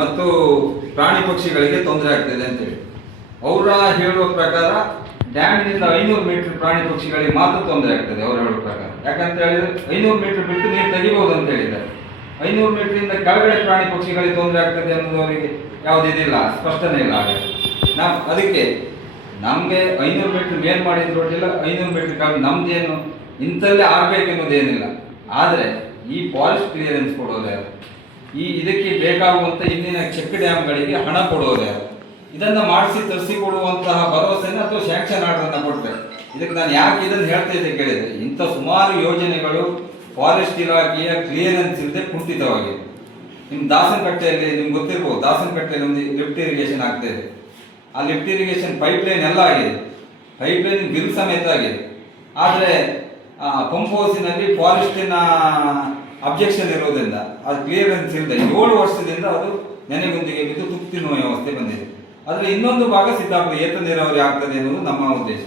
ಮತ್ತು ಪ್ರಾಣಿ ಪಕ್ಷಿಗಳಿಗೆ ತೊಂದರೆ ಆಗ್ತದೆ ಅಂತೇಳಿ ಅವರ ಹೇಳುವ ಪ್ರಕಾರ ಡ್ಯಾಮಿನಿಂದ 500 ಮೀಟರ್ ಪ್ರಾಣಿ ಪಕ್ಷಿಗಳಿಗೆ ಮಾತ್ರ ತೊಂದರೆ ಆಗ್ತದೆ ಅವರು ಹೇಳುವ ಪ್ರಕಾರ. ಯಾಕಂತ ಹೇಳಿದ್ರೆ 500 ಮೀಟರ್ ಬಿಟ್ಟು ನೀರು ತೆಗಿಬಹುದು ಅಂತ ಹೇಳಿದ್ದಾರೆ. 500 ಮೀಟರ್ ಕೆಳಗಡೆ ಪ್ರಾಣಿ ಪಕ್ಷಿಗಳಿಗೆ ತೊಂದರೆ ಆಗ್ತದೆ ಅನ್ನೋದು ಅವರಿಗೆ ಯಾವುದಿದಿಲ್ಲ, ಸ್ಪಷ್ಟನೆ ಇಲ್ಲ. ನಾವು ಅದಕ್ಕೆ ನಮಗೆ 500 ಮೀಟರ್ ಮೇಲ್ ಮಾಡಿದ್ರು ಅಡ್ಡಿಲ್ಲ, 500 ಮೀಟರ್ ಕೆಳಗೆ ನಮ್ದೇನು ಇಂಥಲ್ಲೇ ಆಗ್ಬೇಕೆನ್ನೋದೇನಿಲ್ಲ. ಆದರೆ ಈ ಫಾರೆಸ್ಟ್ ಕ್ಲಿಯರೆನ್ಸ್ ಕೊಡೋದು ಯಾರು, ಇದಕ್ಕೆ ಬೇಕಾಗುವಂಥ ಇಂದಿನ ಚೆಕ್ ಡ್ಯಾಮ್ಗಳಿಗೆ ಹಣ ಕೊಡೋದು ಯಾರು, ಇದನ್ನ ಮಾಡಿಸಿ ತರಿಸಿಕೊಡುವಂತಹ ಭರವಸೆನ ಅಥವಾ ಸ್ಯಾಂಕ್ಷನ್ ಆರ್ಡರ್ ಅನ್ನ ಕೊಟ್ಟರೆ. ಇದಕ್ಕೆ ನಾನು ಯಾಕೆ ಇದನ್ನು ಹೇಳ್ತಾ ಇದ್ದೆ ಕೇಳಿದ್ರೆ, ಇಂಥ ಸುಮಾರು ಯೋಜನೆಗಳು ಫಾರೆಸ್ಟ್ ಇಲಾಖೆಯ ಕ್ಲಿಯರೆನ್ಸ್ ಇಲ್ಲದೆ ಕುಂಠಿತವಾಗಿದೆ. ನಿಮ್ಮ ದಾಸನಕಟ್ಟೆಯಲ್ಲಿ ನಿಮ್ಗೆ ಗೊತ್ತಿರ್ಬೋದು, ದಾಸನಕಟ್ಟೆಯಲ್ಲಿ ಒಂದು ಲಿಫ್ಟ್ ಇರಿಗೇಷನ್ ಆಗ್ತಾ ಇದೆ. ಆ ಲಿಫ್ಟ್ ಇರಿಗೇಷನ್ ಪೈಪ್ಲೈನ್ ಎಲ್ಲ ಆಗಿದೆ, ಪೈಪ್ಲೈನ್ ಬಿಲ್ ಸಮೇತ ಆಗಿದೆ. ಆದರೆ ಪಂಪ್ ಹೌಸಿನಲ್ಲಿ ಫಾರೆಸ್ಟಿನ ಅಬ್ಜೆಕ್ಷನ್ ಇರೋದ್ರಿಂದ ಅದು ಕ್ಲಿಯರೆನ್ಸ್ ಇಲ್ಲದೆ 7 ವರ್ಷದಿಂದ ಅದು ನೆನೆಗುಂದಿಗೆ ಬಿದ್ದು ತುಕ್ತಿ ನೋವು ವ್ಯವಸ್ಥೆ ಬಂದಿದೆ. ಆದರೆ ಇನ್ನೊಂದು ಭಾಗ ಸಿದ್ದಾಪುರ ಏತ ನೀರಾವರಿ ಆಗ್ತದೆ ಎನ್ನುವುದು ನಮ್ಮ ಉದ್ದೇಶ.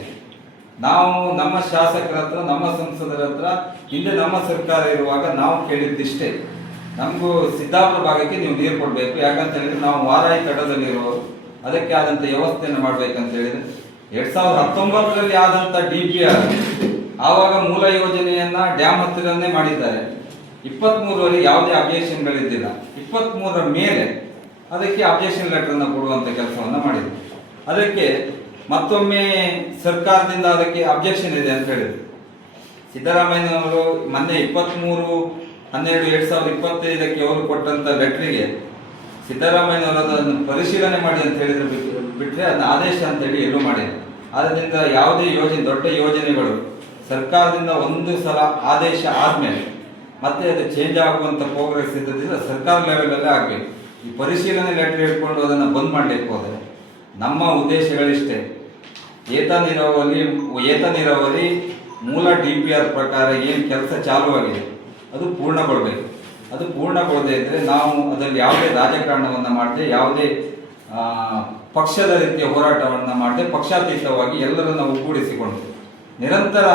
ನಾವು ನಮ್ಮ ಶಾಸಕರ ಹತ್ರ, ನಮ್ಮ ಸಂಸದರ ಹತ್ರ ಹಿಂದೆ ನಮ್ಮ ಸರ್ಕಾರ ಇರುವಾಗ ನಾವು ಕೇಳಿದ್ದಿಷ್ಟೇ, ನಮಗೂ ಸಿದ್ದಾಪುರ ಭಾಗಕ್ಕೆ ನೀವು ನೀರು ಕೊಡಬೇಕು. ಯಾಕಂತ ಹೇಳಿದ್ರೆ ನಾವು ವಾರಾಯಿ ತಟದಲ್ಲಿರುವವರು, ಅದಕ್ಕೆ ಆದಂಥ ವ್ಯವಸ್ಥೆಯನ್ನು ಮಾಡಬೇಕಂತ ಹೇಳಿದ್ರೆ 2019ರಲ್ಲಿ ಆದಂಥ DPR ಆವಾಗ ಮೂಲ ಯೋಜನೆಯನ್ನ ಡ್ಯಾಮ್ ಹತ್ತಿರನೇ ಮಾಡಿದ್ದಾರೆ. 23ರಲ್ಲಿ ಯಾವುದೇ ಅಬ್ಜೆಕ್ಷನ್ಗಳಿದ್ದಿಲ್ಲ. 23ರ ಮೇಲೆ ಅದಕ್ಕೆ ಅಬ್ಜೆಕ್ಷನ್ ಲೆಟರ್ ಅನ್ನು ಕೊಡುವಂತ ಕೆಲಸವನ್ನ ಮಾಡಿದ್ರು. ಅದಕ್ಕೆ ಮತ್ತೊಮ್ಮೆ ಸರ್ಕಾರದಿಂದ ಅದಕ್ಕೆ ಅಬ್ಜೆಕ್ಷನ್ ಇದೆ ಅಂತ ಹೇಳಿದ್ರು. ಸಿದ್ದರಾಮಯ್ಯನವರು ಮೊನ್ನೆ 23/12/2025 ಅವರು ಕೊಟ್ಟಂತ ಲೆಟರ್ಗೆ ಸಿದ್ದರಾಮಯ್ಯನವರು ಅದನ್ನು ಪರಿಶೀಲನೆ ಮಾಡಿ ಅಂತ ಹೇಳಿದ್ರೆ ಬಿಟ್ಟರೆ ಅದನ್ನ ಆದೇಶ ಅಂತ ಹೇಳಿ ಎಲ್ಲೂ ಮಾಡಿದ್ರು. ಆದ್ದರಿಂದ ಯಾವುದೇ ಯೋಜನೆ, ದೊಡ್ಡ ಯೋಜನೆಗಳು ಸರ್ಕಾರದಿಂದ ಒಂದು ಸಲ ಆದೇಶ ಆದ್ಮೇಲೆ ಮತ್ತೆ ಅದು ಚೇಂಜ್ ಆಗುವಂತ ಪ್ರೋಗ್ರೆಸ್ ಇದ್ದದಿಲ್ಲ, ಸರ್ಕಾರ ಲೆವೆಲಲ್ಲೇ ಆಗಬೇಕು. ಈ ಪರಿಶೀಲನೆ ಲೆಟರ್ ಇಟ್ಕೊಂಡು ಅದನ್ನು ಬಂದ್ ಮಾಡಲಿಕ್ಕೆ ಹೋದರೆ ನಮ್ಮ ಉದ್ದೇಶಗಳಿಷ್ಟೇ. ಏತ ನೀರಾವರಿ ಮೂಲ DPR ಪ್ರಕಾರ ಏನು ಕೆಲಸ ಚಾಲುವಾಗಿದೆ ಅದು ಪೂರ್ಣಗೊಳ್ಬೇಕು. ಅದು ಪೂರ್ಣಗೊಳ್ಳದೇ ಇದ್ದರೆ ನಾವು ಅದರಲ್ಲಿ ಯಾವುದೇ ರಾಜಕಾರಣವನ್ನು ಮಾಡದೆ, ಯಾವುದೇ ಪಕ್ಷದ ರೀತಿಯ ಹೋರಾಟವನ್ನು ಮಾಡದೆ, ಪಕ್ಷಾತೀತವಾಗಿ ಎಲ್ಲರನ್ನು ಒಗ್ಗೂಡಿಸಿಕೊಂಡು ನಿರಂತರ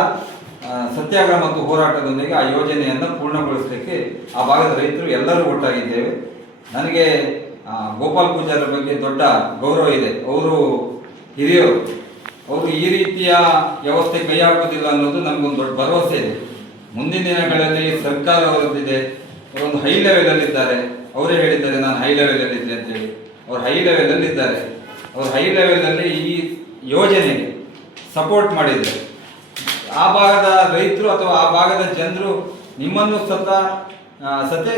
ಸತ್ಯಾಗ್ರಹ ಮತ್ತು ಹೋರಾಟದೊಂದಿಗೆ ಆ ಯೋಜನೆಯನ್ನು ಪೂರ್ಣಗೊಳಿಸಲಿಕ್ಕೆ ಆ ಭಾಗದ ರೈತರು ಎಲ್ಲರೂ ಒಟ್ಟಾಗಿದ್ದೇವೆ. ನನಗೆ ಗೋಪಾಲ್ ಪೂಜಾರ ಬಗ್ಗೆ ದೊಡ್ಡ ಗೌರವ ಇದೆ. ಅವರು ಹಿರಿಯರು, ಅವರು ಈ ರೀತಿಯ ವ್ಯವಸ್ಥೆ ಕೈ ಹಾಕೋದಿಲ್ಲ ಅನ್ನೋದು ನಮಗೊಂದು ದೊಡ್ಡ ಭರವಸೆ ಇದೆ. ಮುಂದಿನ ದಿನಗಳಲ್ಲಿ ಸರ್ಕಾರ ಅವರದ್ದಿದೆ, ಅವರೊಂದು ಹೈ ಲೆವೆಲಲ್ಲಿದ್ದಾರೆ. ಅವರೇ ಹೇಳಿದ್ದಾರೆ ನಾನು ಹೈ ಲೆವೆಲಲ್ಲಿದ್ದೆ ಅಂತೇಳಿ. ಅವರು ಹೈ ಲೆವೆಲಲ್ಲಿದ್ದಾರೆ. ಅವರು ಹೈ ಲೆವೆಲಲ್ಲಿ ಈ ಯೋಜನೆಗೆ ಸಪೋರ್ಟ್ ಮಾಡಿದ್ದಾರೆ. ಆ ಭಾಗದ ರೈತರು ಅಥವಾ ಆ ಭಾಗದ ಜನರು ನಿಮ್ಮನ್ನು ಸತೆ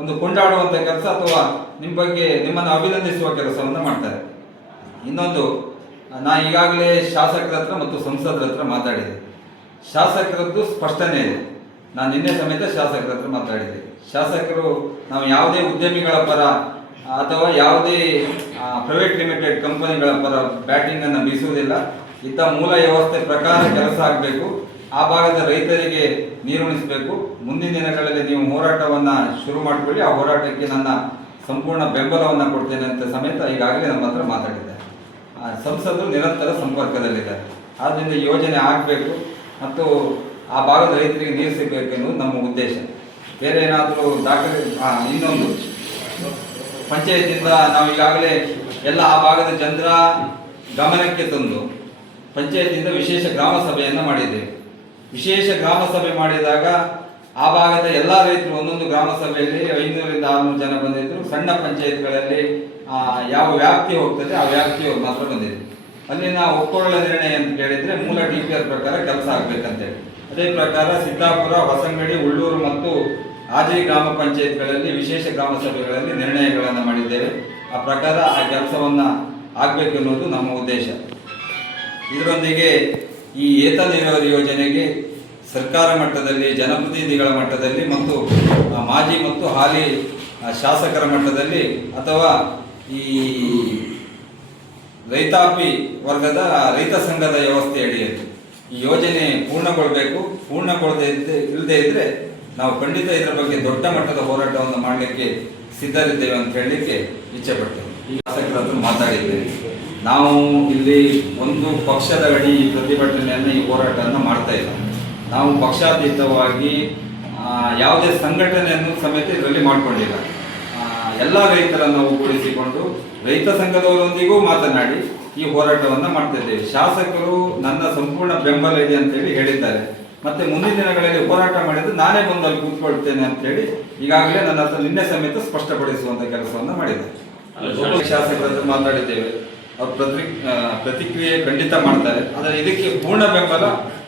ಒಂದು ಕೊಂಡಾಡುವಂಥ ಕೆಲಸ ಅಥವಾ ನಿಮ್ಮ ಬಗ್ಗೆ ನಿಮ್ಮನ್ನು ಅಭಿನಂದಿಸುವ ಕೆಲಸವನ್ನು ಮಾಡ್ತಾರೆ. ಇನ್ನೊಂದು, ನಾ ಈಗಾಗಲೇ ಶಾಸಕರ ಹತ್ರ ಮತ್ತು ಸಂಸದರ ಹತ್ರ ಮಾತಾಡಿದೆ. ಶಾಸಕರದ್ದು ಸ್ಪಷ್ಟನೆ ಇದೆ. ನಾನು ನಿನ್ನೆ ಸಮೇತ ಶಾಸಕರ ಹತ್ರ ಮಾತಾಡಿದೆ. ಶಾಸಕರು ನಾವು ಯಾವುದೇ ಉದ್ಯಮಿಗಳ ಪರ ಅಥವಾ ಯಾವುದೇ ಪ್ರೈವೇಟ್ ಲಿಮಿಟೆಡ್ ಕಂಪನಿಗಳ ಪರ ಬ್ಯಾಟಿಂಗನ್ನು ಬೀಸುವುದಿಲ್ಲ. ಇಂಥ ಮೂಲ ವ್ಯವಸ್ಥೆ ಪ್ರಕಾರ ಕೆಲಸ ಆಗಬೇಕು. ಆ ಭಾಗದ ರೈತರಿಗೆ ನೀರುಣಿಸಬೇಕು. ಮುಂದಿನ ದಿನಗಳಲ್ಲಿ ನೀವು ಹೋರಾಟವನ್ನು ಶುರು ಮಾಡಿಕೊಳ್ಳಿ. ಆ ಹೋರಾಟಕ್ಕೆ ನನ್ನ ಸಂಪೂರ್ಣ ಬೆಂಬಲವನ್ನು ಕೊಡ್ತೇನೆ ಅಂತ ಸಮೇತ ಈಗಾಗಲೇ ನಮ್ಮ ಹತ್ರ ಮಾತಾಡಿದ್ದಾರೆ. ಸಂಸದರು ನಿರಂತರ ಸಂಪರ್ಕದಲ್ಲಿದ್ದಾರೆ. ಆದ್ದರಿಂದ ಯೋಜನೆ ಆಗಬೇಕು ಮತ್ತು ಆ ಭಾಗದ ರೈತರಿಗೆ ನೀರು ಸಿಗಬೇಕು ಎನ್ನುವುದು ನಮ್ಮ ಉದ್ದೇಶ. ಬೇರೆ ಏನಾದರೂ ದಾಖಲೆ ಇನ್ನೊಂದು, ಪಂಚಾಯತಿಂದ ನಾವು ಈಗಾಗಲೇ ಎಲ್ಲ ಆ ಭಾಗದ ಜನರ ಗಮನಕ್ಕೆ ತಂದು ಪಂಚಾಯತಿಯಿಂದ ವಿಶೇಷ ಗ್ರಾಮ ಸಭೆಯನ್ನು ಮಾಡಿದ್ದೇವೆ. ವಿಶೇಷ ಗ್ರಾಮ ಸಭೆ ಮಾಡಿದಾಗ ಆ ಭಾಗದ ಎಲ್ಲ ರೈತರು ಒಂದೊಂದು ಗ್ರಾಮ ಸಭೆಯಲ್ಲಿ 500ರಿಂದ 600 ಜನ ಬಂದಿದ್ದರು. ಸಣ್ಣ ಪಂಚಾಯತ್ಗಳಲ್ಲಿ ಯಾವ ವ್ಯಾಪ್ತಿ ಹೋಗ್ತದೆ ಆ ವ್ಯಾಪ್ತಿಯವ್ರು ಮಾತ್ರ ಬಂದಿದ್ರು. ಅಲ್ಲಿನ ಒಕ್ಕೊರಳ ನಿರ್ಣಯ ಅಂತ ಕೇಳಿದರೆ ಮೂಲ DPR ಪ್ರಕಾರ ಕೆಲಸ ಆಗಬೇಕಂತೇಳಿ. ಅದೇ ಪ್ರಕಾರ ಸಿದ್ದಾಪುರ, ಹೊಸಂಗಡಿ, ಉಳ್ಳೂರು ಮತ್ತು ಹಾಜರಿ ಗ್ರಾಮ ಪಂಚಾಯತ್ಗಳಲ್ಲಿ ವಿಶೇಷ ಗ್ರಾಮ ಸಭೆಗಳಲ್ಲಿ ನಿರ್ಣಯಗಳನ್ನು ಮಾಡಿದ್ದೇವೆ. ಆ ಪ್ರಕಾರ ಆ ಕೆಲಸವನ್ನು ಆಗಬೇಕೆನ್ನುವುದು ನಮ್ಮ ಉದ್ದೇಶ. ಇದರೊಂದಿಗೆ ಈ ಏತ ನೀರಾವರಿ ಯೋಜನೆಗೆ ಸರ್ಕಾರ ಮಟ್ಟದಲ್ಲಿ, ಜನಪ್ರತಿನಿಧಿಗಳ ಮಟ್ಟದಲ್ಲಿ ಮತ್ತು ಮಾಜಿ ಮತ್ತು ಹಾಲಿ ಶಾಸಕರ ಮಟ್ಟದಲ್ಲಿ ಅಥವಾ ಈ ರೈತಾಪಿ ವರ್ಗದ ರೈತ ಸಂಘದ ವ್ಯವಸ್ಥೆ ಅಡಿಯಲ್ಲಿ ಈ ಯೋಜನೆ ಪೂರ್ಣಗೊಳ್ಳಬೇಕು. ಇಲ್ಲದೆ ಇದ್ದರೆ ನಾವು ಖಂಡಿತ ಇದರ ಬಗ್ಗೆ ದೊಡ್ಡ ಮಟ್ಟದ ಹೋರಾಟವನ್ನು ಮಾಡಲಿಕ್ಕೆ ಸಿದ್ಧರಿದ್ದೇವೆ ಅಂತ ಹೇಳಲಿಕ್ಕೆ ಇಚ್ಛೆಪಡ್ತೇವೆ. ಈ ಶಾಸಕರ ಹತ್ರ ಮಾತಾಡಿದ್ದೇವೆ. ನಾವು ಇಲ್ಲಿ ಒಂದು ಪಕ್ಷದ ಅಡಿ ಈ ಪ್ರತಿಭಟನೆಯನ್ನು, ಈ ಹೋರಾಟವನ್ನು ಮಾಡ್ತಾ ಇಲ್ಲ. ನಾವು ಪಕ್ಷಾತೀತವಾಗಿ ಯಾವುದೇ ಸಂಘಟನೆಯನ್ನು ಸಮೇತ ಇದರಲ್ಲಿ ಮಾಡಿಕೊಂಡಿಲ್ಲ. ಎಲ್ಲ ರೈತರನ್ನು ಒಗ್ಗೂಡಿಸಿಕೊಂಡು ರೈತ ಸಂಘದವರೊಂದಿಗೂ ಮಾತನಾಡಿ ಈ ಹೋರಾಟವನ್ನು ಮಾಡ್ತಾ ಇದ್ದೇವೆ. ಶಾಸಕರು ನನ್ನ ಸಂಪೂರ್ಣ ಬೆಂಬಲ ಇದೆ ಅಂತೇಳಿ ಹೇಳಿದ್ದಾರೆ. ಮತ್ತೆ ಮುಂದಿನ ದಿನಗಳಲ್ಲಿ ಹೋರಾಟ ಮಾಡಿದ್ರೆ ನಾನೇ ಬಂದು ಅಲ್ಲಿ ಕೂತ್ಕೊಳ್ತೇನೆ ಅಂತೇಳಿ ಈಗಾಗಲೇ ನನ್ನ ಹತ್ರ ನಿನ್ನೆ ಸಮೇತ ಸ್ಪಷ್ಟಪಡಿಸುವಂಥ ಕೆಲಸವನ್ನು ಮಾಡಿದ್ದಾರೆ. ಶಾಸಕರ ಹತ್ರ ಮಾತಾಡಿದ್ದೇವೆ. ಅವ್ರು ಪ್ರತಿಕ್ರಿಯೆ ಖಂಡಿತ ಮಾಡ್ತಾರೆ. ಆದರೆ ಇದಕ್ಕೆ ಪೂರ್ಣ ಬೆಂಬಲ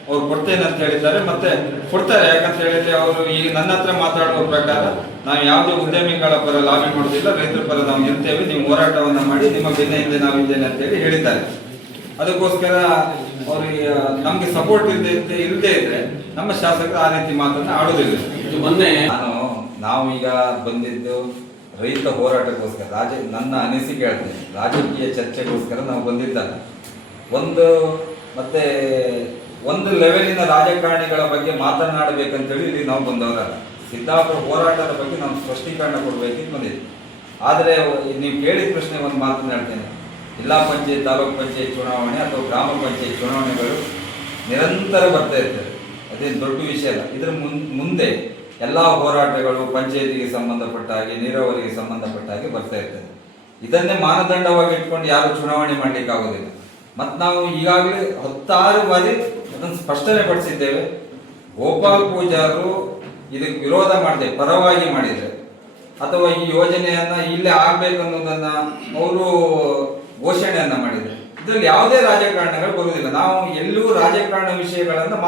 ಅವ್ರು ಕೊಡ್ತೇನೆ ಅಂತ ಹೇಳಿದ್ದಾರೆ. ಮತ್ತೆ ಕೊಡ್ತಾರೆ. ಯಾಕಂತ ಹೇಳಿದ್ರೆ ಅವರು ಈಗ ನನ್ನ ಹತ್ರ ಮಾತಾಡುವ ಪ್ರಕಾರ ನಾವು ಯಾವುದೇ ಉದ್ಯಮಿಗಳ ಪರ ಲಾಬಿ ಮಾಡೋದಿಲ್ಲ, ರೈತರ ಪರ ನಾವು ಇರ್ತೇವೆ, ನೀವು ಹೋರಾಟವನ್ನು ಮಾಡಿ, ನಿಮ್ಮ ಬೆನ್ನ ಹಿಂದೆ ನಾವಿದ್ದೇನೆ ಅಂತೇಳಿ ಹೇಳಿದ್ದಾರೆ. ಅದಕ್ಕೋಸ್ಕರ ಅವ್ರಿಗೆ ನಮಗೆ ಸಪೋರ್ಟ್ ಇಲ್ಲದೆ ಇದ್ರೆ ನಮ್ಮ ಶಾಸಕರು ಆ ರೀತಿ ಮಾತನ್ನು ಆಡೋದಿಲ್ಲ. ಮೊನ್ನೆ ನಾವು ಈಗ ಬಂದಿದ್ದು ರೈತ ಹೋರಾಟಕ್ಕೋಸ್ಕರ, ನನ್ನ ಅನಿಸಿಕೆ ಹೇಳ್ತೇನೆ, ರಾಜಕೀಯ ಚರ್ಚೆಗೋಸ್ಕರ ನಾವು ಬಂದಿದ್ದಲ್ಲ. ಒಂದು ಲೆವೆಲಿನ ರಾಜಕಾರಣಿಗಳ ಬಗ್ಗೆ ಮಾತನಾಡಬೇಕಂತೇಳಿ ಇಲ್ಲಿ ನಾವು ಬಂದವರಲ್ಲ. ಸಿದ್ದಾಪುರ ಹೋರಾಟದ ಬಗ್ಗೆ ನಾವು ಸ್ಪಷ್ಟೀಕರಣ ಕೊಡಬೇಕಿತ್ತು ಬಂದಿದ್ವಿ. ಆದರೆ ನೀವು ಕೇಳಿದ ಪ್ರಶ್ನೆ ಒಂದು ಮಾತನಾಡ್ತೇನೆ. ಜಿಲ್ಲಾ ಪಂಚಾಯತ್, ತಾಲೂಕು ಪಂಚಾಯತ್ ಚುನಾವಣೆ ಅಥವಾ ಗ್ರಾಮ ಪಂಚಾಯತ್ ಚುನಾವಣೆಗಳು ನಿರಂತರ ಬರ್ತಾ ಇರ್ತದೆ. ಅದೇನು ದೊಡ್ಡ ವಿಷಯ ಅಲ್ಲ. ಇದರ ಮುಂದೆ ಎಲ್ಲ ಹೋರಾಟಗಳು ಪಂಚಾಯತಿಗೆ ಸಂಬಂಧಪಟ್ಟ ಹಾಗೆ, ನೀರಾವರಿಗೆ ಸಂಬಂಧಪಟ್ಟ ಹಾಗೆ ಬರ್ತಾ ಇರ್ತದೆ. ಇದನ್ನೇ ಮಾನದಂಡವಾಗಿ ಇಟ್ಕೊಂಡು ಯಾರು ಚುನಾವಣೆ ಮಾಡಲಿಕ್ಕೆ ಆಗೋದಿಲ್ಲ. ಮತ್ತು ನಾವು ಈಗಾಗಲೇ 10 ಬಾರಿ ಅದನ್ನು ಸ್ಪಷ್ಟನೆ ಪಡಿಸಿದ್ದೇವೆ. ಗೋಪಾಲ್ ಪೂಜಾರು ಇದಕ್ಕೆ ವಿರೋಧ ಮಾಡದೆ ಪರವಾಗಿ ಮಾಡಿದರೆ ಅಥವಾ ಈ ಯೋಜನೆಯನ್ನು ಇಲ್ಲೇ ಆಗಬೇಕನ್ನೋದನ್ನು ಅವರು ಘೋಷಣೆಯನ್ನು ಮಾಡಿದ್ದಾರೆ. ಇದರಲ್ಲಿ ಯಾವುದೇ ರಾಜಕಾರಣಗಳು ಬರುವುದಿಲ್ಲ. ನಾವು ಎಲ್ಲೂ ರಾಜಕಾರಣ ವಿಷಯಗಳನ್ನು